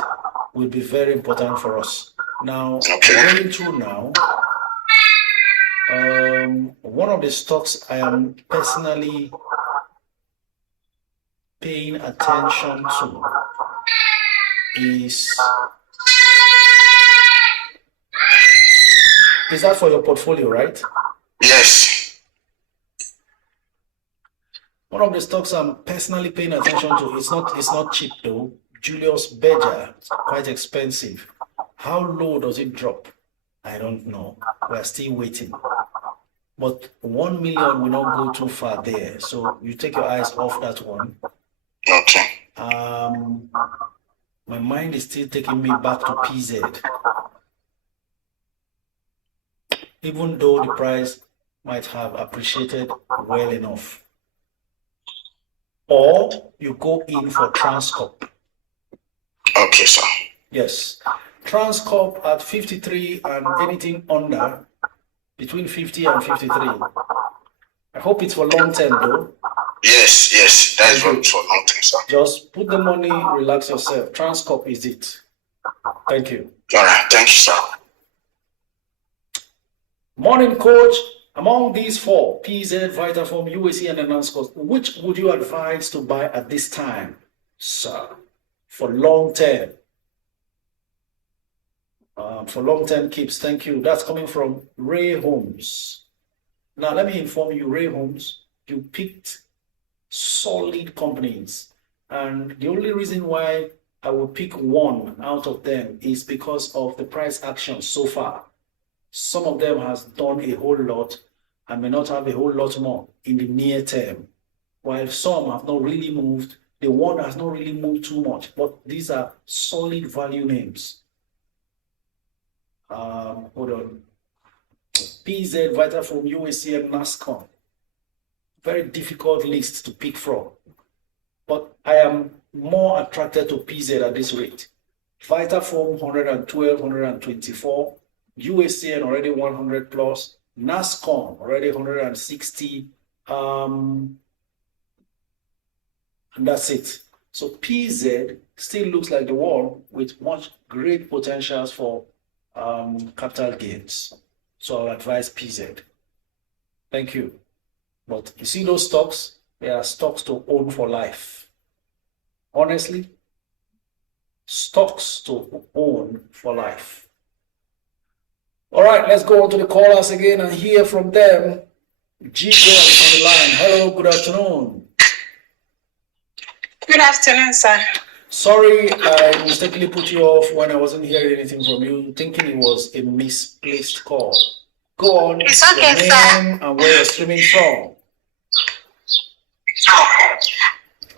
will be very important for us. Now, I'm going through now. One of the stocks I am personally paying attention to is that for your portfolio, right? Yes. One of the stocks I'm personally paying attention to, it's not cheap though. Julius Berger, it's quite expensive. How low does it drop? I don't know. We're still waiting. But 1 million will not go too far there. So you take your eyes off that one. Okay. My mind is still taking me back to PZ. Even though the price might have appreciated well enough. Or you go in for Transcorp. Okay, sir. Yes. Transcorp at 53 and anything under, between 50 and 53. I hope it's for long term though. Yes, that is what for long term, sir. Just put the money, relax yourself. Transcorp is it. Thank you. All right, thank you, sir. Morning, coach. Among these four, PZ, Vitafoam, UAC, and Enhanced, which would you advise to buy at this time, sir, for long term? For long term keeps, thank you. That's coming from Ray Holmes. Now, let me inform you, Ray Holmes, you picked solid companies. And the only reason why I will pick one out of them is because of the price action so far. Some of them has done a whole lot and may not have a whole lot more in the near term. While some have not really moved, the one has not really moved too much. But these are solid value names. Hold on. PZ, Vitafoam, UAC, and NASCOM. Very difficult list to pick from. But I am more attracted to PZ at this rate. Vitafoam 112, 124. UACN already 100 plus. NASCOM already 160. And that's it. So PZ still looks like the one with much great potentials for capital gains. So I'll advise PZ. Thank you. But you see those stocks, they are stocks to own for life. Honestly, stocks to own for life. All right, let's go on to the callers again and hear from them. G. Jones on the line. Hello, good afternoon. Good afternoon, sir. Sorry, I mistakenly put you off when I wasn't hearing anything from you, thinking it was a misplaced call. Go on. It's okay, your name and where you're streaming from.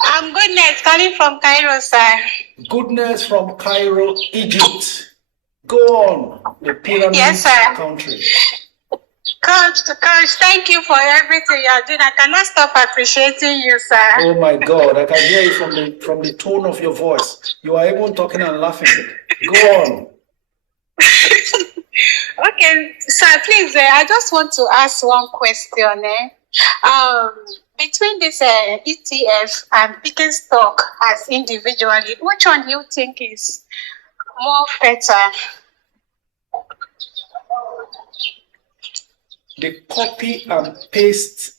I'm Goodness, calling from Cairo, sir. Goodness from Cairo, Egypt. Go on, the pyramid Yes, sir. country. Coach, thank you for everything you are doing. I cannot stop appreciating you, sir. Oh my God, I can hear it from the tone of your voice. You are even talking and laughing. Go on. Okay, sir, please, I just want to ask one question. Between this ETF and picking stock as individually, which one do you think is more better? The copy and paste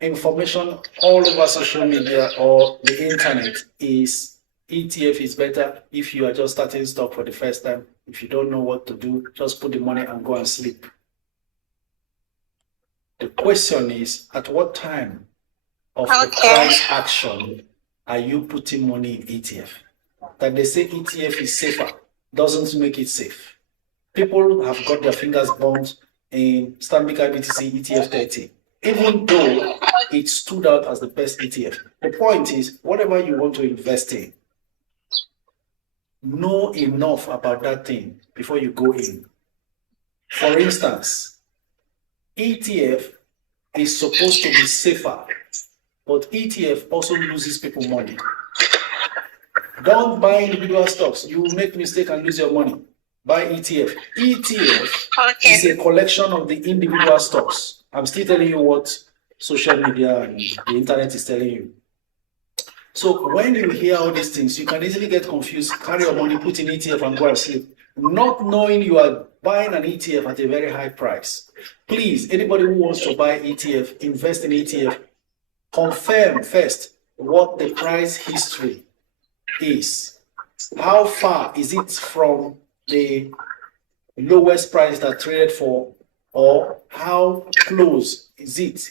information all over social media or the internet is ETF is better if you are just starting stock for the first time. If you don't know what to do, just put the money and go and sleep. The question is, at what time of the price action are you putting money in ETF? That they say ETF is safer doesn't make it safe. People have got their fingers burnt in Stanbic IBTC ETF 30, even though it stood out as the best ETF. The point is, whatever you want to invest in, know enough about that thing before you go in. For instance, ETF is supposed to be safer, but ETF also loses people money. Don't buy individual stocks. You will make mistake and lose your money. Buy ETF. ETF is a collection of the individual stocks. I'm still telling you what social media and the internet is telling you. So when you hear all these things, you can easily get confused, carry your money, put in ETF and go and sleep, not knowing you are buying an ETF at a very high price. Please, anybody who wants to buy ETF, invest in ETF, confirm first what the price history is. How far is it from the lowest price that traded for, or how close is it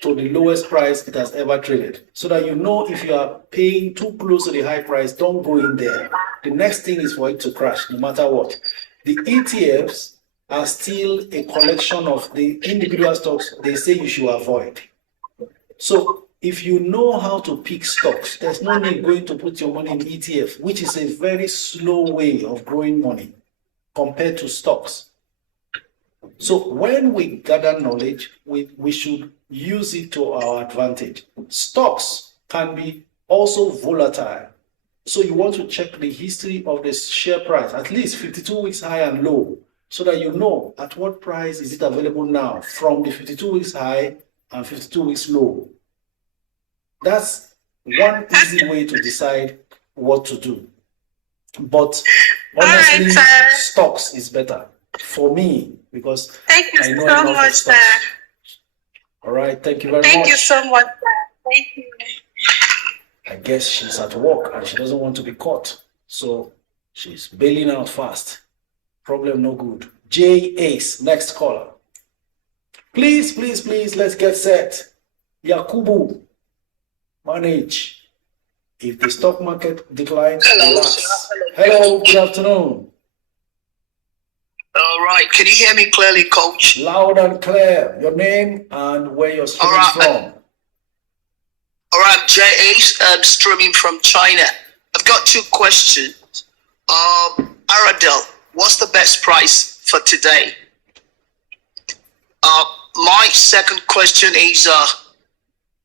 to the lowest price it has ever traded, so that you know if you are paying too close to the high price, don't go in there. The next thing is for it to crash no matter what. The ETFs are still a collection of the individual stocks they say you should avoid. So if you know how to pick stocks, there's no need going to put your money in ETF, which is a very slow way of growing money compared to stocks. So when we gather knowledge, we should use it to our advantage. Stocks can be also volatile. So you want to check the history of the share price, at least 52 weeks high and low, so that you know at what price is it available now from the 52 weeks high and 52 weeks low. That's one easy way to decide what to do. But honestly, stocks is better for me because I know enough of stocks. All right, thank you very much. Thank you so much, sir. Thank you. I guess she's at work and she doesn't want to be caught. So she's bailing out fast. Problem no good. J Ace, next caller. Please, please, please, let's get set. Yakubu, manage. If the stock market declines, relax. Hello, good afternoon. All right, can you hear me clearly, Coach? Loud and clear. Your name and where you're streaming from. All right, I'm J Ace. I'm streaming from China. I've got two questions. Aradel, what's the best price for today? My second question is,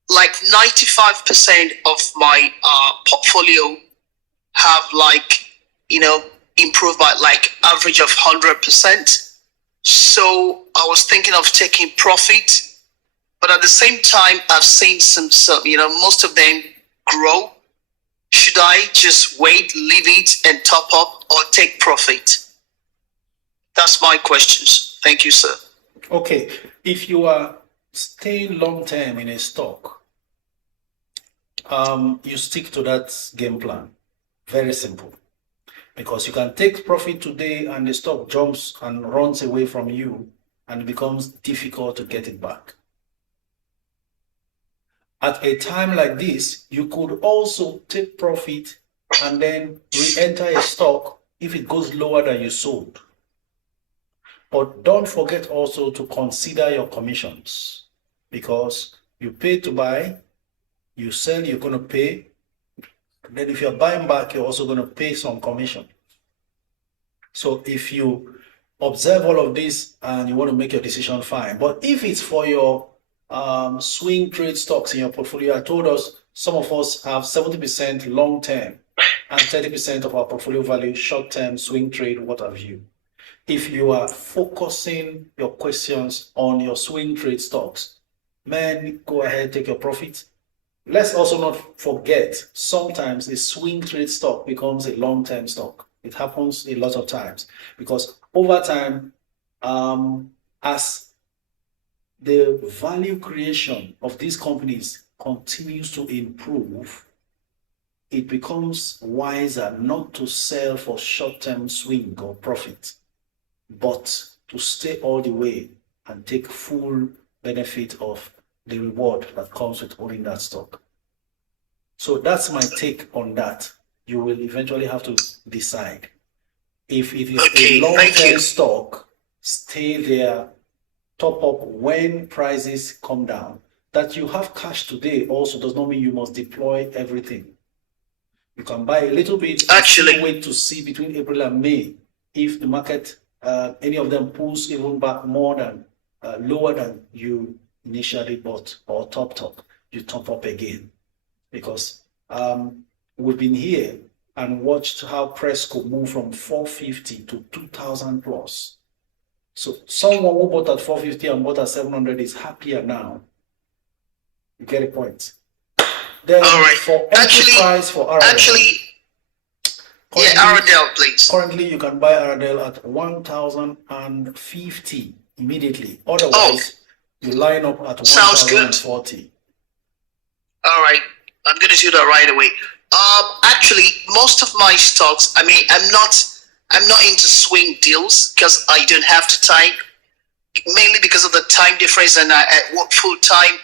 like 95% of my portfolio have improved by like average of 100%. So I was thinking of taking profit, but at the same time, I've seen some most of them grow. Should I just wait, leave it and top up, or take profit? That's my questions. Thank you, sir. Okay, if you are staying long term in a stock, you stick to that game plan. Very simple. Because you can take profit today and the stock jumps and runs away from you and it becomes difficult to get it back. At a time like this, you could also take profit and then re-enter a stock if it goes lower than you sold. But don't forget also to consider your commissions, because you pay to buy, you sell, you're going to pay. Then if you're buying back, you're also going to pay some commission. So if you observe all of this and you want to make your decision, fine. But if it's for your swing trade stocks in your portfolio, I told us some of us have 70% long term and 30% of our portfolio value short term swing trade, what have you. If you are focusing your questions on your swing trade stocks, man, go ahead, take your profit. Let's also not forget, sometimes a swing trade stock becomes a long-term stock. It happens a lot of times because over time, as the value creation of these companies continues to improve, it becomes wiser not to sell for short-term swing or profit, but to stay all the way and take full benefit of the reward that comes with owning that stock. So that's my take on that. You will eventually have to decide. If it is a long-term stock, stay there, top up when prices come down. That you have cash today also does not mean you must deploy everything. You can buy a little bit, actually wait to see between April and May if the market, any of them pulls even back more than, lower than you initially bought or topped up, you top up again. Because we've been here and watched how Presco move from 450 to 2,000 plus. So someone who bought at 450 and bought at 700 is happier now. You get a point. Then all right. For enterprise, for RDL. Yeah, RDL, please. Currently, you can buy RDL at 1,050 immediately. Otherwise, you line up at 1,040. All right. I'm going to do that right away. Actually, most of my stocks, I mean, I'm not into swing deals because I don't have the time, mainly because of the time difference, and I work full time,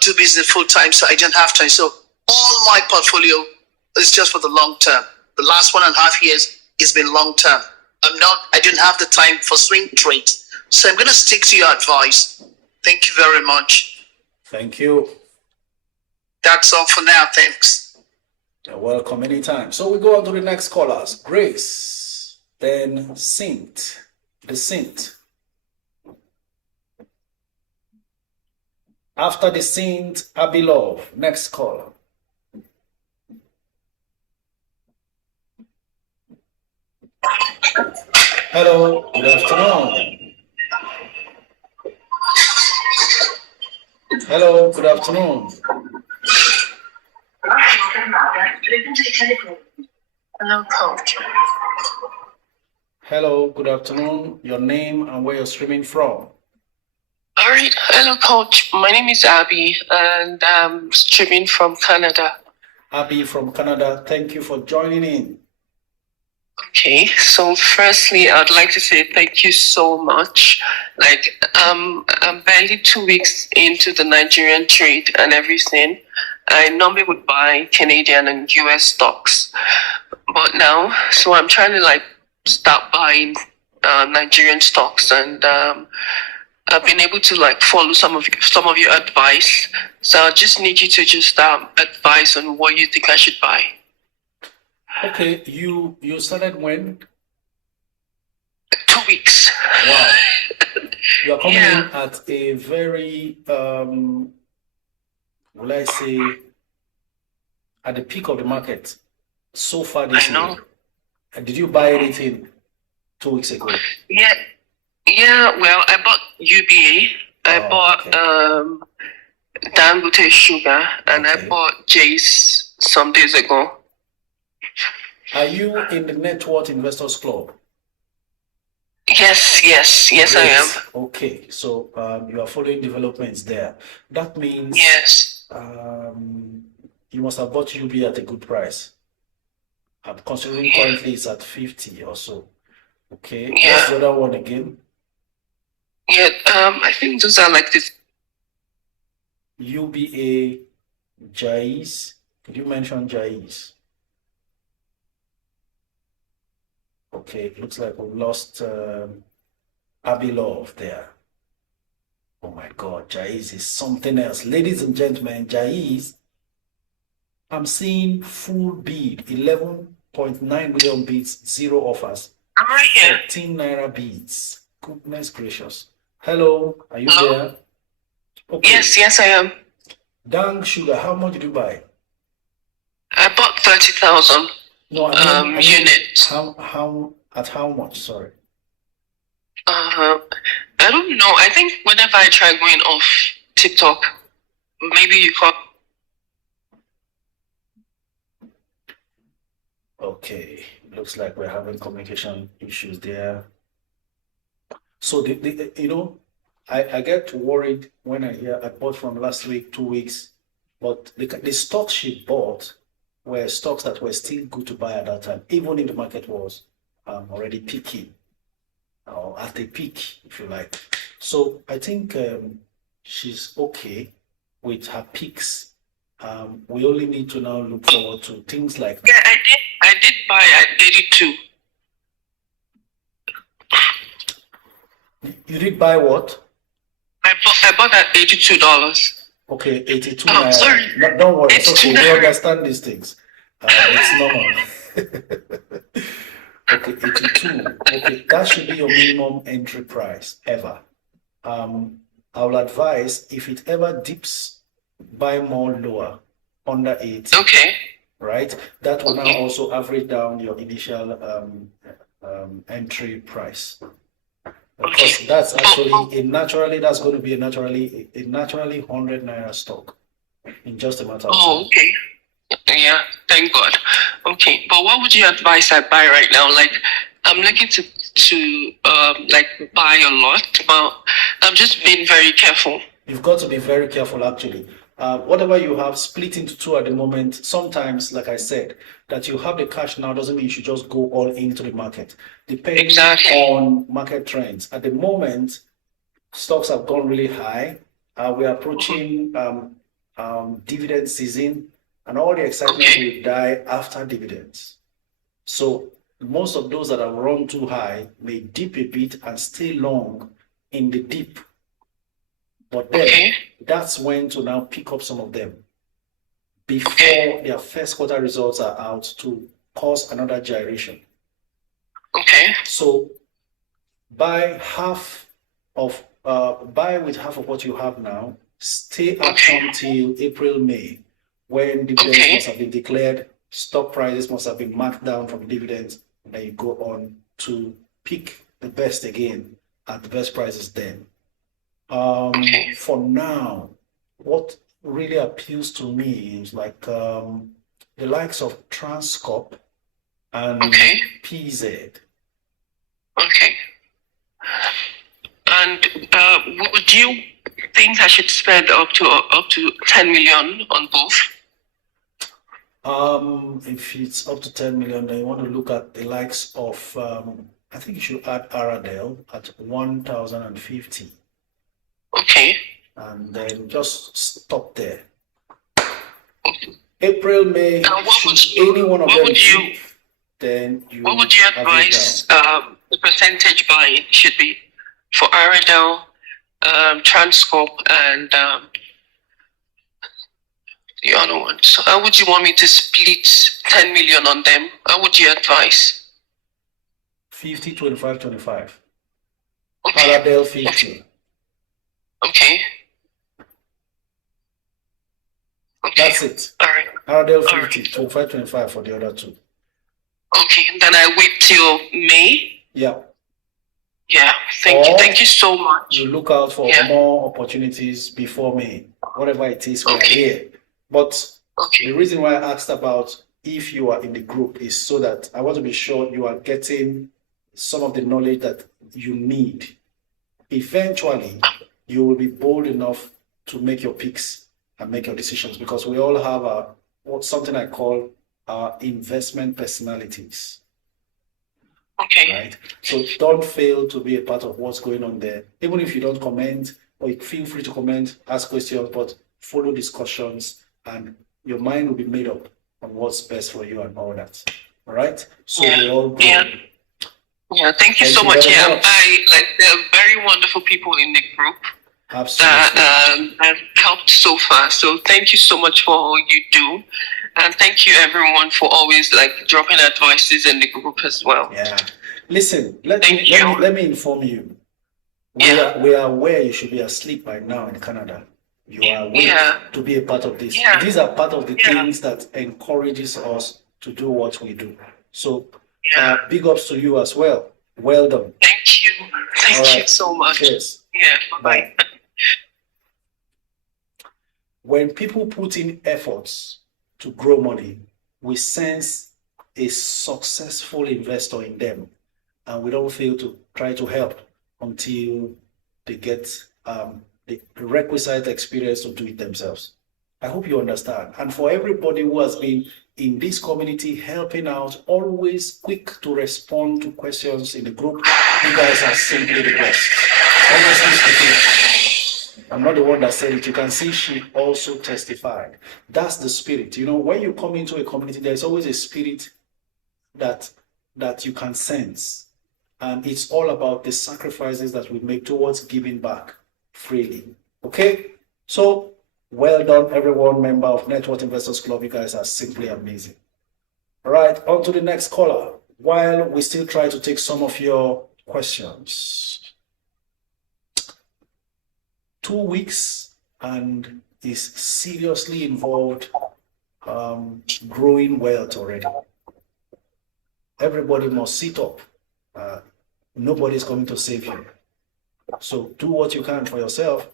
do business full time, so I don't have time. So all my portfolio is just for the long term. The last 1.5 years has been long term. I don't have the time for swing trades. So I'm going to stick to your advice. Thank you very much. Thank you. That's all for now. Thanks. You're welcome anytime. So we go on to the next callers. Grace, then Saint, the Saint. After the Saint, Abilov. Next caller. Hello, good afternoon. Hello, good afternoon. Hello, coach. Hello, good afternoon. Your name and where you're streaming from. All right. Hello, coach. My name is Abby, and I'm streaming from Canada. Abby from Canada, thank you for joining in. Okay, so firstly, I'd like to say thank you so much. Like, I'm barely 2 weeks into the Nigerian trade and everything. I normally would buy Canadian and US stocks, but now, so I'm trying to like start buying Nigerian stocks, and I've been able to like follow some of your advice. So I just need you to just advise on what you think I should buy. Okay, you started when? 2 weeks. Wow. You're coming in at a very, will I say, at the peak of the market so far this year. Did you buy anything 2 weeks ago? Yeah. Well, I bought UBA. I bought Dangote Sugar, and I bought Jace some days ago. Are you in the Net Worth Investors Club? Yes, I am. Okay, so you are following developments there. That means you must have bought UB at a good price. I'm considering currently it's at 50 or so. Okay, what's the other one again? Yeah, I think those are like this. UBA, Jais. Did you mention Jais? Okay, looks like we lost Abilov there. Oh my God, Jais is something else. Ladies and gentlemen, Jais, I'm seeing full bid, 11.9 million bids, 0 offers. I'm right here. 14 naira beads. Goodness gracious. Hello, are you Hello? there? Okay. Yes, I am. Dang sugar, how much did you buy? I bought 30,000 No, I mean, units. At how much? Sorry. I don't know. I think whenever I try going off TikTok, maybe you call. Okay, looks like we're having communication issues there. So you know, I get worried when I hear I bought from last week, 2 weeks, but the stocks she bought were stocks that were still good to buy at that time, even if the market was already peaking, or at a peak, if you like. So I think she's okay with her peaks. We only need to now look forward to things like. Yeah, I did buy at 82. You did buy what? I bought at $82. Okay, 82 Oh, naira. sorry. No, don't worry, it's okay. We $82. understand these things. It's normal. Okay, 82. Okay, that should be your minimum entry price ever. I will advise if it ever dips, buy more lower, under 80. Okay. Right? That will now also average down your initial entry price. Because that's actually that's going to be a naturally 100 naira stock in just a matter of time. Oh, okay. Yeah, thank God. Okay, but what would you advise I buy right now? Like, I'm looking to like buy a lot, but I'm just being very careful. You've got to be very careful, actually. Whatever you have split into two at the moment, sometimes, like I said, that you have the cash now doesn't mean you should just go all into the market. Depending on market trends. At the moment, stocks have gone really high. We're approaching dividend season, and all the excitement will die after dividends. So most of those that have run too high may dip a bit and stay long in the dip. But then that's when to now pick up some of them before their first quarter results are out to cause another gyration. Okay. So buy with half of what you have now. Stay up until April, May, when dividends must have been declared, stock prices must have been marked down from dividends, and then you go on to pick the best again at the best prices then. For now, what really appeals to me is like the likes of Transcorp and PZ. Okay. And would you think I should spend up to 10 million on both? If it's up to 10 million, then you want to look at the likes of I think you should add Aradel at 1,050. Okay. And then just stop there. April, May, should any one of them dip, then you. What would you advise the percentage buying should be for Aradel, Transcorp, and the other ones? So how would you want me to split 10 million on them? How would you advise? 50, 25, 25. Okay. Aradel 50. Okay. That's it. All right. Aradel 50, 25, 25 for the other two. Okay, then I wait till May. Yeah. Yeah, thank you so much. You look out for more opportunities before May, whatever it is, we're here. But the reason why I asked about if you are in the group is so that I want to be sure you are getting some of the knowledge that you need. Eventually, you will be bold enough to make your picks and make your decisions, because we all have something I call our investment personalities. Okay. Right? So don't fail to be a part of what's going on there. Even if you don't comment, or you feel free to comment, ask questions, but follow discussions, and your mind will be made up on what's best for you and all that. All right? So we all go. Yeah, thank you so much. Yeah, there are very wonderful people in the group. Absolutely. That have helped so far. So thank you so much for all you do. And thank you everyone for always dropping advices in the group as well. Yeah. Listen, let me inform you. We are aware you should be asleep by now in Canada. You are awake to be a part of this. These are part of the things that encourages us to do what we do. So big ups to you as well. Well done. Thank you. Thank you so much. Yes. Yeah, bye. When people put in efforts to grow money, we sense a successful investor in them, and we don't fail to try to help until they get the requisite experience to do it themselves. I hope you understand. And for everybody who has been in this community helping out, always quick to respond to questions in the group, you guys are simply the best. Honestly speaking, I'm not the one that said it. You can see she also testified. That's the spirit. You know, when you come into a community, there's always a spirit that you can sense. And it's all about the sacrifices that we make towards giving back freely. Okay? So, well done, everyone, member of Network Investors Club. You guys are simply amazing. All right, on to the next caller. While we still try to take some of your questions. 2 weeks and is seriously involved growing wealth already. Everybody must sit up. Nobody's coming to save you. So do what you can for yourself.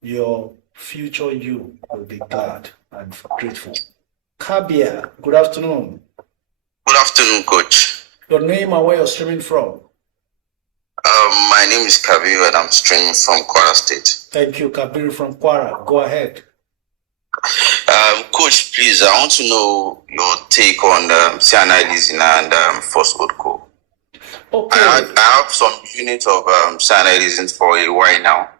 Your future you will be glad and grateful. Kabia, good afternoon. Good afternoon, Coach. Your name and where you're streaming from? My name is Kabir and I'm streaming from Kwara State. Thank you, Kabir from Kwara. Go ahead. Coach, please, I want to know your take on cyanidizing and phosphodco. Okay. I have some units of cyanidizing for a while now,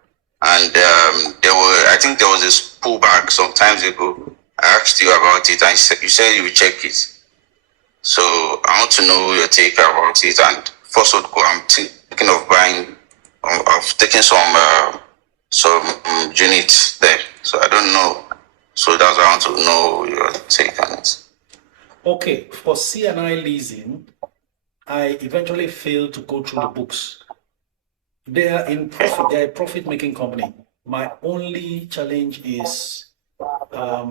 and I think there was this pullback some times ago. I asked you about it, and you said you would check it. So I want to know your take about it. And phosphodco, I'm thinking of buying, of taking some units there. So I don't know. So that's why I want to know your take on it. Okay, for CNI leasing, I eventually failed to go through the books. They are in profit. They are a profit-making company. My only challenge is I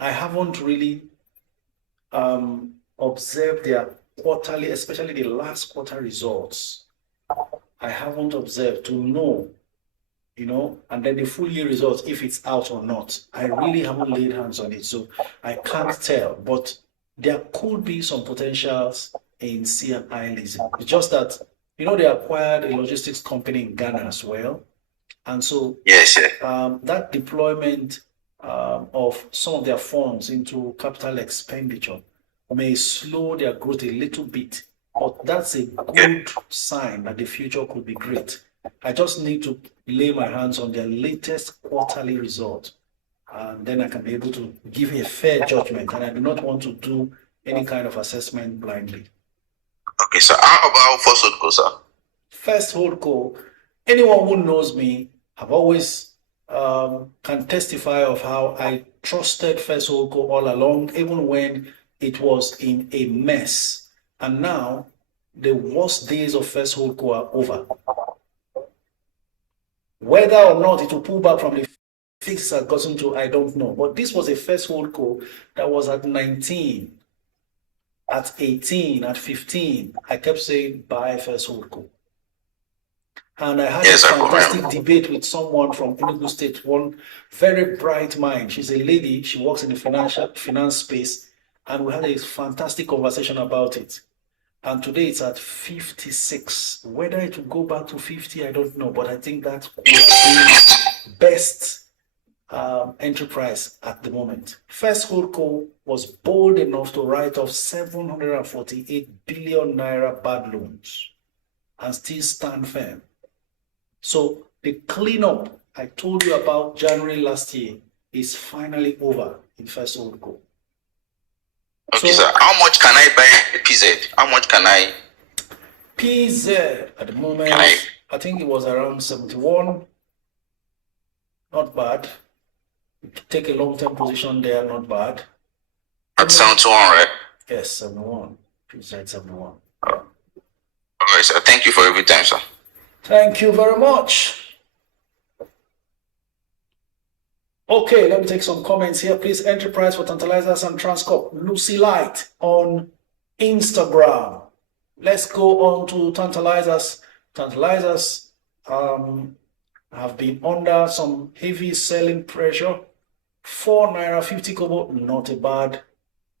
haven't really observed their quarterly, especially the last quarter results. I haven't observed to know, you know, and then the full year results, if it's out or not. I really haven't laid hands on it, so I can't tell. But there could be some potentials in CNI leasing. It's just that, you know, they acquired a logistics company in Ghana as well. And so yes, that deployment of some of their funds into capital expenditure may slow their growth a little bit. But that's a good sign that the future could be great. I just need to lay my hands on their latest quarterly result. And then I can be able to give a fair judgment. And I do not want to do any kind of assessment blindly. Okay, so how about First Holdco, sir? First Holdco, anyone who knows me have always can testify of how I trusted First Holdco all along, even when it was in a mess. And now the worst days of First Holdco are over. Whether or not it will pull back from the fix I've gotten to, I don't know. But this was a First Holdco that was at 19. At 18, at 15, I kept saying, buy First Holdco. And I had a fantastic debate with someone from Enugu State, one very bright mind. She's a lady, she works in the finance space, and we had a fantastic conversation about it. And today it's at 56. Whether it will go back to 50, I don't know, but I think that will be the best enterprise at the moment. First Holdco was bold enough to write off 748 billion naira bad loans and still stand firm. So the cleanup I told you about January last year is finally over in First Holdco. Okay, so how much can I buy PZ? How much can I? PZ at the moment, I think it was around 71. Not bad. Take a long-term position there, not bad. At 71, right? Yes, 71. PZ 71. All right, sir. Thank you for every time, sir. Thank you very much. Okay, let me take some comments here. Please, Enterprise for Tantalizers and Transcorp. Lucy Light on Instagram. Let's go on to Tantalizers. Tantalizers have been under some heavy selling pressure. 4 naira 50 kobo, not a bad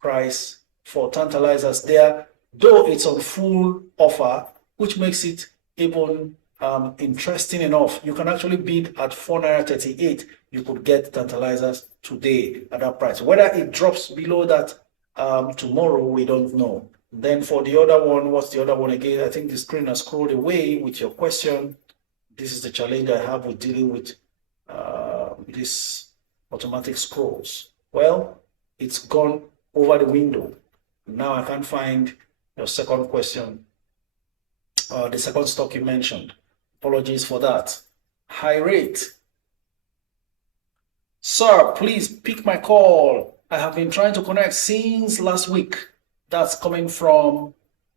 price for Tantalizers there, though it's on full offer, which makes it even interesting enough. You can actually bid at 4 naira 38. You could get Tantalizers today at that price. Whether it drops below that tomorrow, we don't know. Then for the other one, what's the other one again? I think the screen has scrolled away with your question. This is the challenge I have with dealing with this automatic scrolls. Well, it's gone over the window. Now I can't find your second question. The second stock you mentioned. Apologies for that. High rate. Sir, please pick my call. I have been trying to connect since last week. That's coming from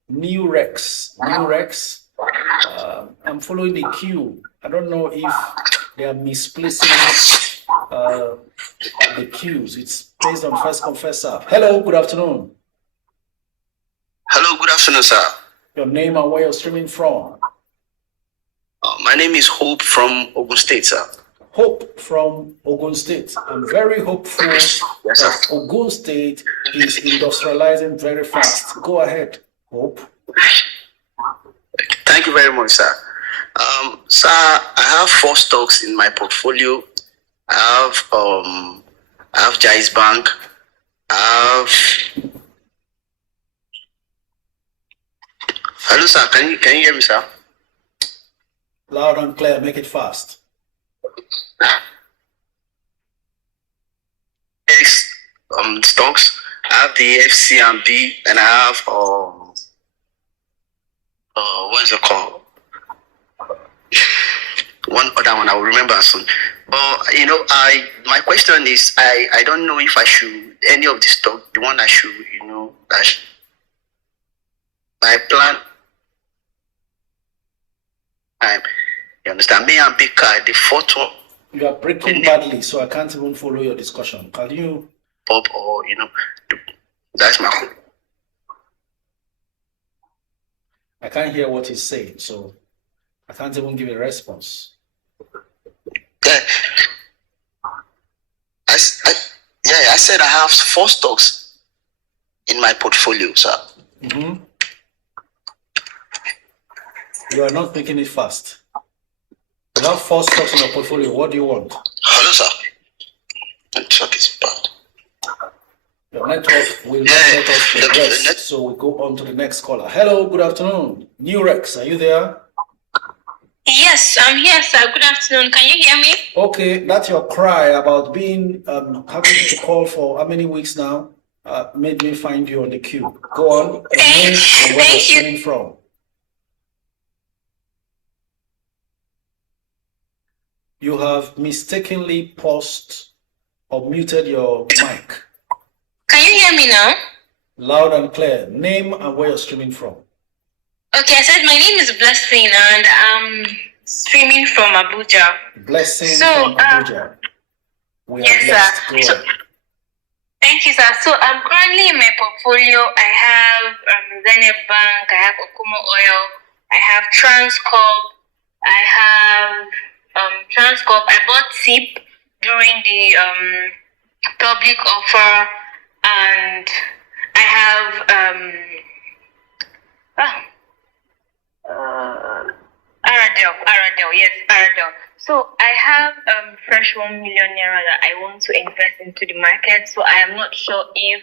New Rex. New Rex. I'm following the queue. I don't know if they are misplacing the queues. It's based on first come, first serve. Hello, good afternoon. Hello, good afternoon, sir. Your name and where you're streaming from? My name is Hope from Ogun State, sir. Hope from Ogun State. I'm very hopeful that Ogun State is industrializing very fast. Go ahead, Hope. Thank you very much, sir. Sir, I have 4 stocks in my portfolio. I have Jais Bank. Hello, sir. Can you hear me, sir? Loud and clear. Make it fast. Stocks. I have the FCMB and I have what is it called? One other one I will remember soon. But my question is, I don't know if I should any of the stock, the one I should, my plan. You understand? Me and Big Car, the 4th one. You are breaking badly, so I can't even follow your discussion. Can you pop or that's my question. I can't hear what he's saying, so I can't even give a response. Yeah. I said I have 4 stocks in my portfolio, sir. Mm-hmm. You are not making it fast. You have 4 stocks in your portfolio. What do you want? Hello, sir. Network is bad. Your network will not let us progress, so we go on to the next caller. Hello, good afternoon. New Rex, are you there? Yes, I'm here, sir. Good afternoon. Can you hear me? Okay, that's your cry about being having to call for how many weeks now? Made me find you on the queue. Go on. Thank you. From? You have mistakenly paused or muted your mic. Can you hear me now? Loud and clear. Name and where you're streaming from. Okay, I said my name is Blessing and I'm streaming from Abuja. Blessing from Abuja. We yes, sir. So, thank you, sir. So I'm currently in my portfolio. I have Zenith Bank, I have Okumo Oil, I have Transcorp, I have Transcorp. I bought SIP during the public offer, and I have Aradel. So I have fresh 1 million naira that I want to invest into the market. So I am not sure if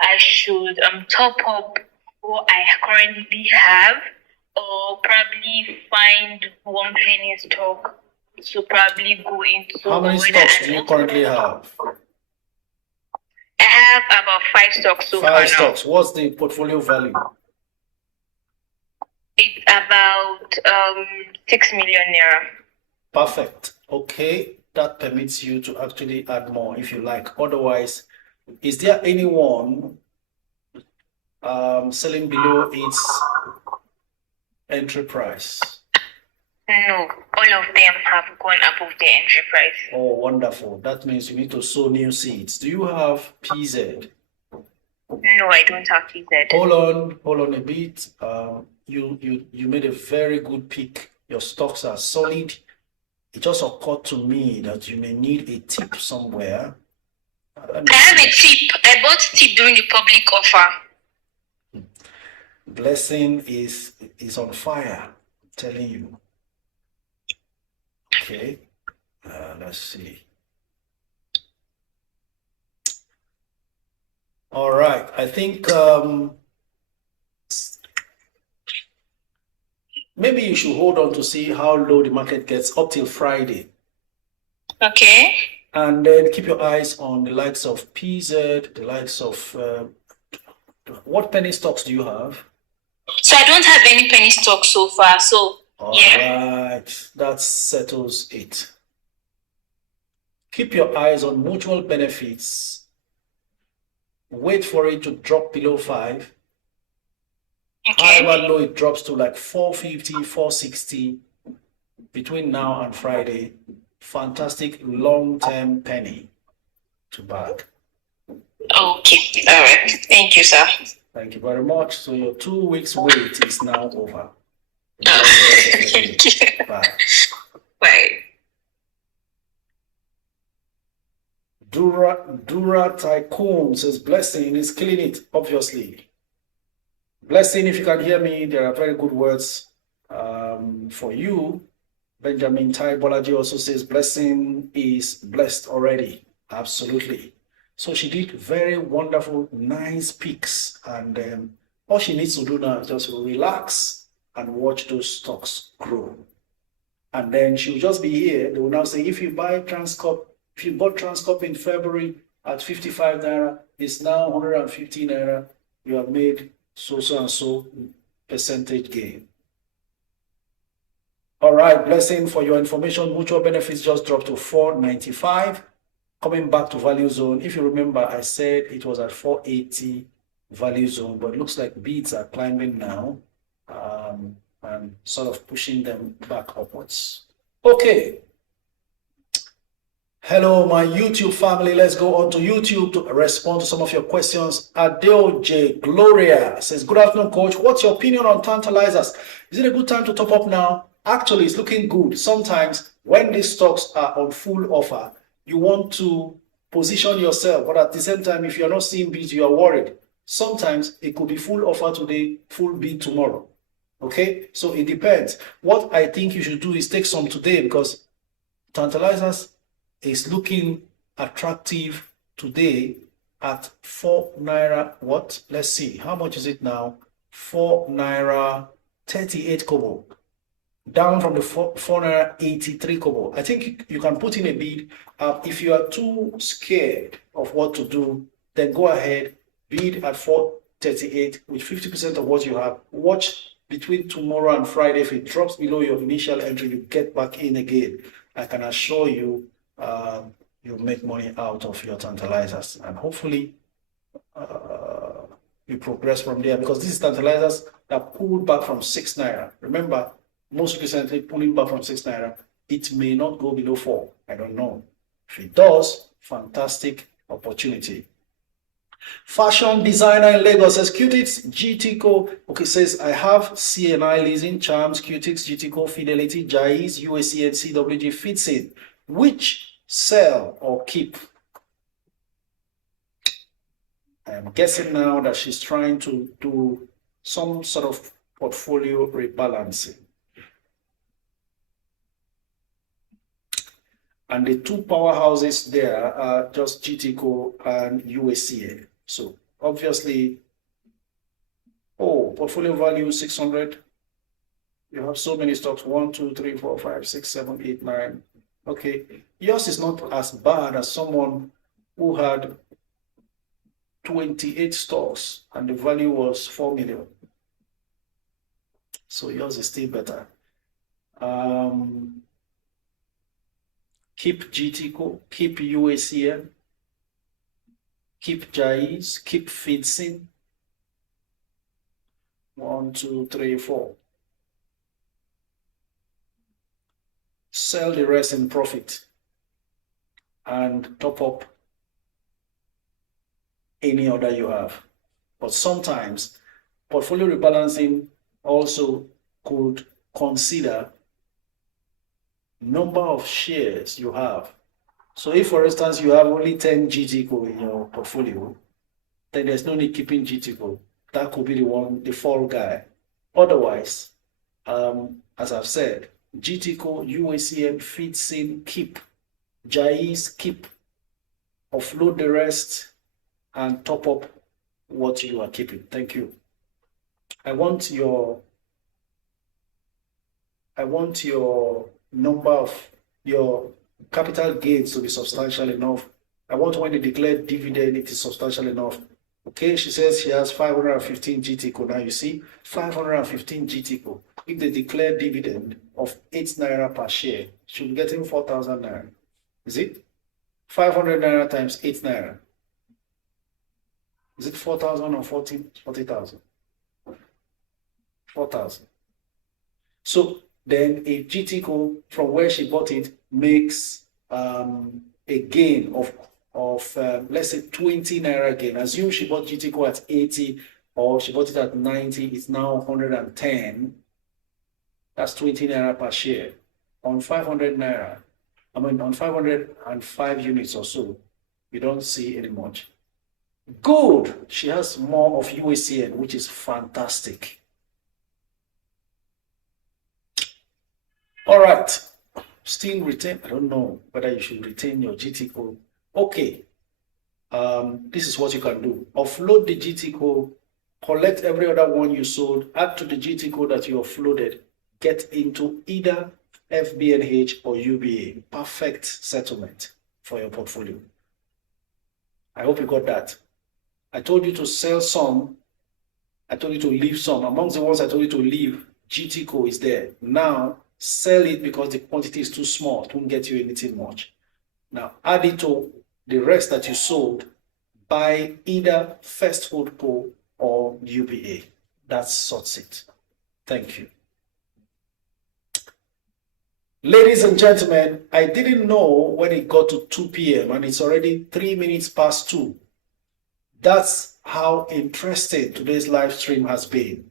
I should top up what I currently have, or probably find 1 penny stock to probably go into. How many stocks do you currently have? I have about 5 stocks so far now. 5 stocks. What's the portfolio value? It's about 6 million naira. Perfect. Okay, that permits you to actually add more if you like. Otherwise, is there anyone selling below its entry price? No, all of them have gone above the entry price. Oh, wonderful. That means you need to sow new seeds. Do you have PZ? No, I don't have PZ. Hold on a bit. You made a very good pick. Your stocks are solid. It just occurred to me that you may need a tip somewhere. I have a tip. I bought tip during the public offer. Blessing is on fire, I'm telling you. Okay, let's see. All right, I think maybe you should hold on to see how low the market gets up till Friday. Okay. And then keep your eyes on the likes of PZ, the likes of what penny stocks do you have? So I don't have any penny stock so far. So All yeah. right, that settles it. Keep your eyes on mutual benefits. Wait for it to drop below 5. Okay. However low it drops to like 450, 460 between now and Friday. Fantastic long-term penny to bag. Okay. All right. Thank you, sir. Thank you very much. So your 2 weeks wait is now over. Thank you. Bye. Bye. Dura Tycoon says Blessing is killing it, obviously. Blessing, if you can hear me, there are very good words for you. Benjamin Tai Bolaji also says Blessing is blessed already. Absolutely. So she did very wonderful, nice picks. And all she needs to do now is just relax and watch those stocks grow. And then she'll just be here. They will now say, if you buy Transcorp, if you bought Transcorp in February at 55 Naira, it's now 150 Naira. You have made so and so percentage gain. All right, Blessing, for your information, mutual benefits just dropped to 495. Coming back to value zone, if you remember, I said it was at 480 value zone, but it looks like beats are climbing now and sort of pushing them back upwards. Okay. Hello, my YouTube family. Let's go on to YouTube to respond to some of your questions. Adele J. Gloria says, good afternoon, coach. What's your opinion on tantalizers? Is it a good time to top up now? Actually, it's looking good. Sometimes when these stocks are on full offer, you want to position yourself, but at the same time, if you're not seeing bids, you are worried. Sometimes it could be full offer today, full bid tomorrow. Okay, so it depends. What I think you should do is take some today because tantalizers is looking attractive today at 4 Naira. What? Let's see. How much is it now? 4 Naira 38 kobo. Down from the 4 Naira 83 kobo. I think you can put in a bid. If you are too scared of what to do, then go ahead, bid at 438 with 50% of what you have. Watch between tomorrow and Friday. If it drops below your initial entry, you get back in again. I can assure you, you'll make money out of your tantalizers. And hopefully, you progress from there because this is tantalizers that pulled back from 6 Naira. Remember, most recently pulling back from 6 Naira. It may not go below 4. I don't know. If it does, fantastic opportunity. Fashion designer in Lagos says Qtix, GTCO. Okay, says I have CNI leasing, Charms, Qtix, GTCO, Fidelity, Jais, UAC, and CWG fits in. Which sell or keep? I'm guessing now that she's trying to do some sort of portfolio rebalancing. And the two powerhouses there are just GTCO and UACA. So obviously, portfolio value 600. You have so many stocks, 1, 2, 3, 4, 5, 6, 7, 8, 9. Okay, yours is not as bad as someone who had 28 stocks and the value was 4 million. So yours is still better. Keep GTCO, keep UACN, keep Jais, keep Fidsin. 1, 2, 3, 4. sell the rest in profit, and top up any order you have. But sometimes portfolio rebalancing also could consider number of shares you have. So if, for instance, you have only 10 GTCO in your portfolio, then there's no need keeping GTCO. That could be the fall guy. Otherwise, as I've said, GTCO, UACM, fits in, keep. JAIS, keep. Offload the rest and top up what you are keeping. Thank you. I want your number of your capital gains to be substantial enough. I want when they declare dividend, it is substantial enough. Okay, she says she has 515 GTCO. Now you see, 515 GTCO. If they declare dividend of 8 naira per share, she'll be getting 4,000 naira. Is it? 500 naira times 8 naira. Is it 4,000 or 40,000? 4,000. So then a GTCO from where she bought it makes a gain of let's say 20 naira gain. Assume she bought GTCO at 80 or she bought it at 90, it's now 110. That's 20 naira per share. On 500 naira, I mean on 505 units or so, you don't see any much. Good, she has more of UACN, which is fantastic. All right, still retain, I don't know whether you should retain your GTCO. Okay, this is what you can do. Offload the GTCO, collect every other one you sold, add to the GTCO that you offloaded, get into either FBNH or UBA. Perfect settlement for your portfolio. I hope you got that. I told you to sell some. I told you to leave some. Amongst the ones I told you to leave, GTCO is there. Now, sell it because the quantity is too small. It won't get you anything much. Now, add it to the rest that you sold by either First Holdco or UBA. That sorts it. Thank you. Ladies and gentlemen, I didn't know when it got to 2 p.m. and it's already 3 minutes past 2. That's how interesting today's live stream has been.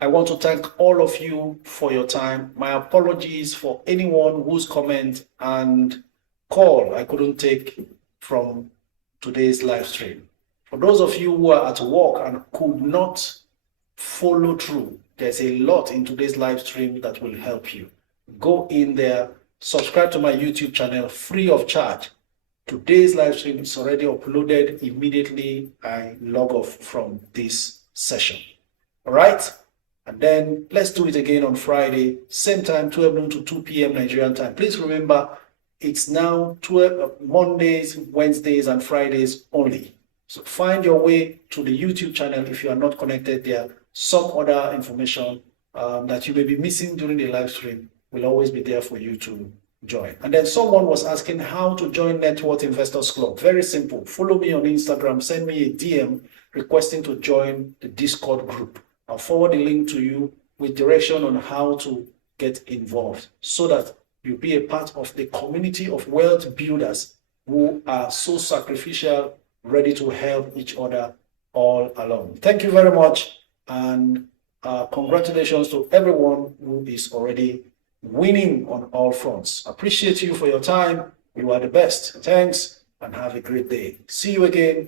I want to thank all of you for your time. My apologies for anyone whose comment and call I couldn't take from today's live stream. For those of you who are at work and could not follow through, there's a lot in today's live stream that will help you. Go in there, subscribe to my YouTube channel free of charge. Today's live stream is already uploaded immediately I log off from this session. All right? And then let's do it again on Friday, same time, 12 noon to 2 p.m. Nigerian time. Please remember, it's now Mondays, Wednesdays, and Fridays only. So find your way to the YouTube channel if you are not connected there. Some other information that you may be missing during the live stream will always be there for you to join. And then someone was asking how to join Net Worth Investors Club. Very simple. Follow me on Instagram. Send me a DM requesting to join the Discord group. I'll forward the link to you with direction on how to get involved so that you'll be a part of the community of wealth builders who are so sacrificial, ready to help each other all along. Thank you very much, and congratulations to everyone who is already winning on all fronts. Appreciate you for your time. You are the best. Thanks, and have a great day. See you again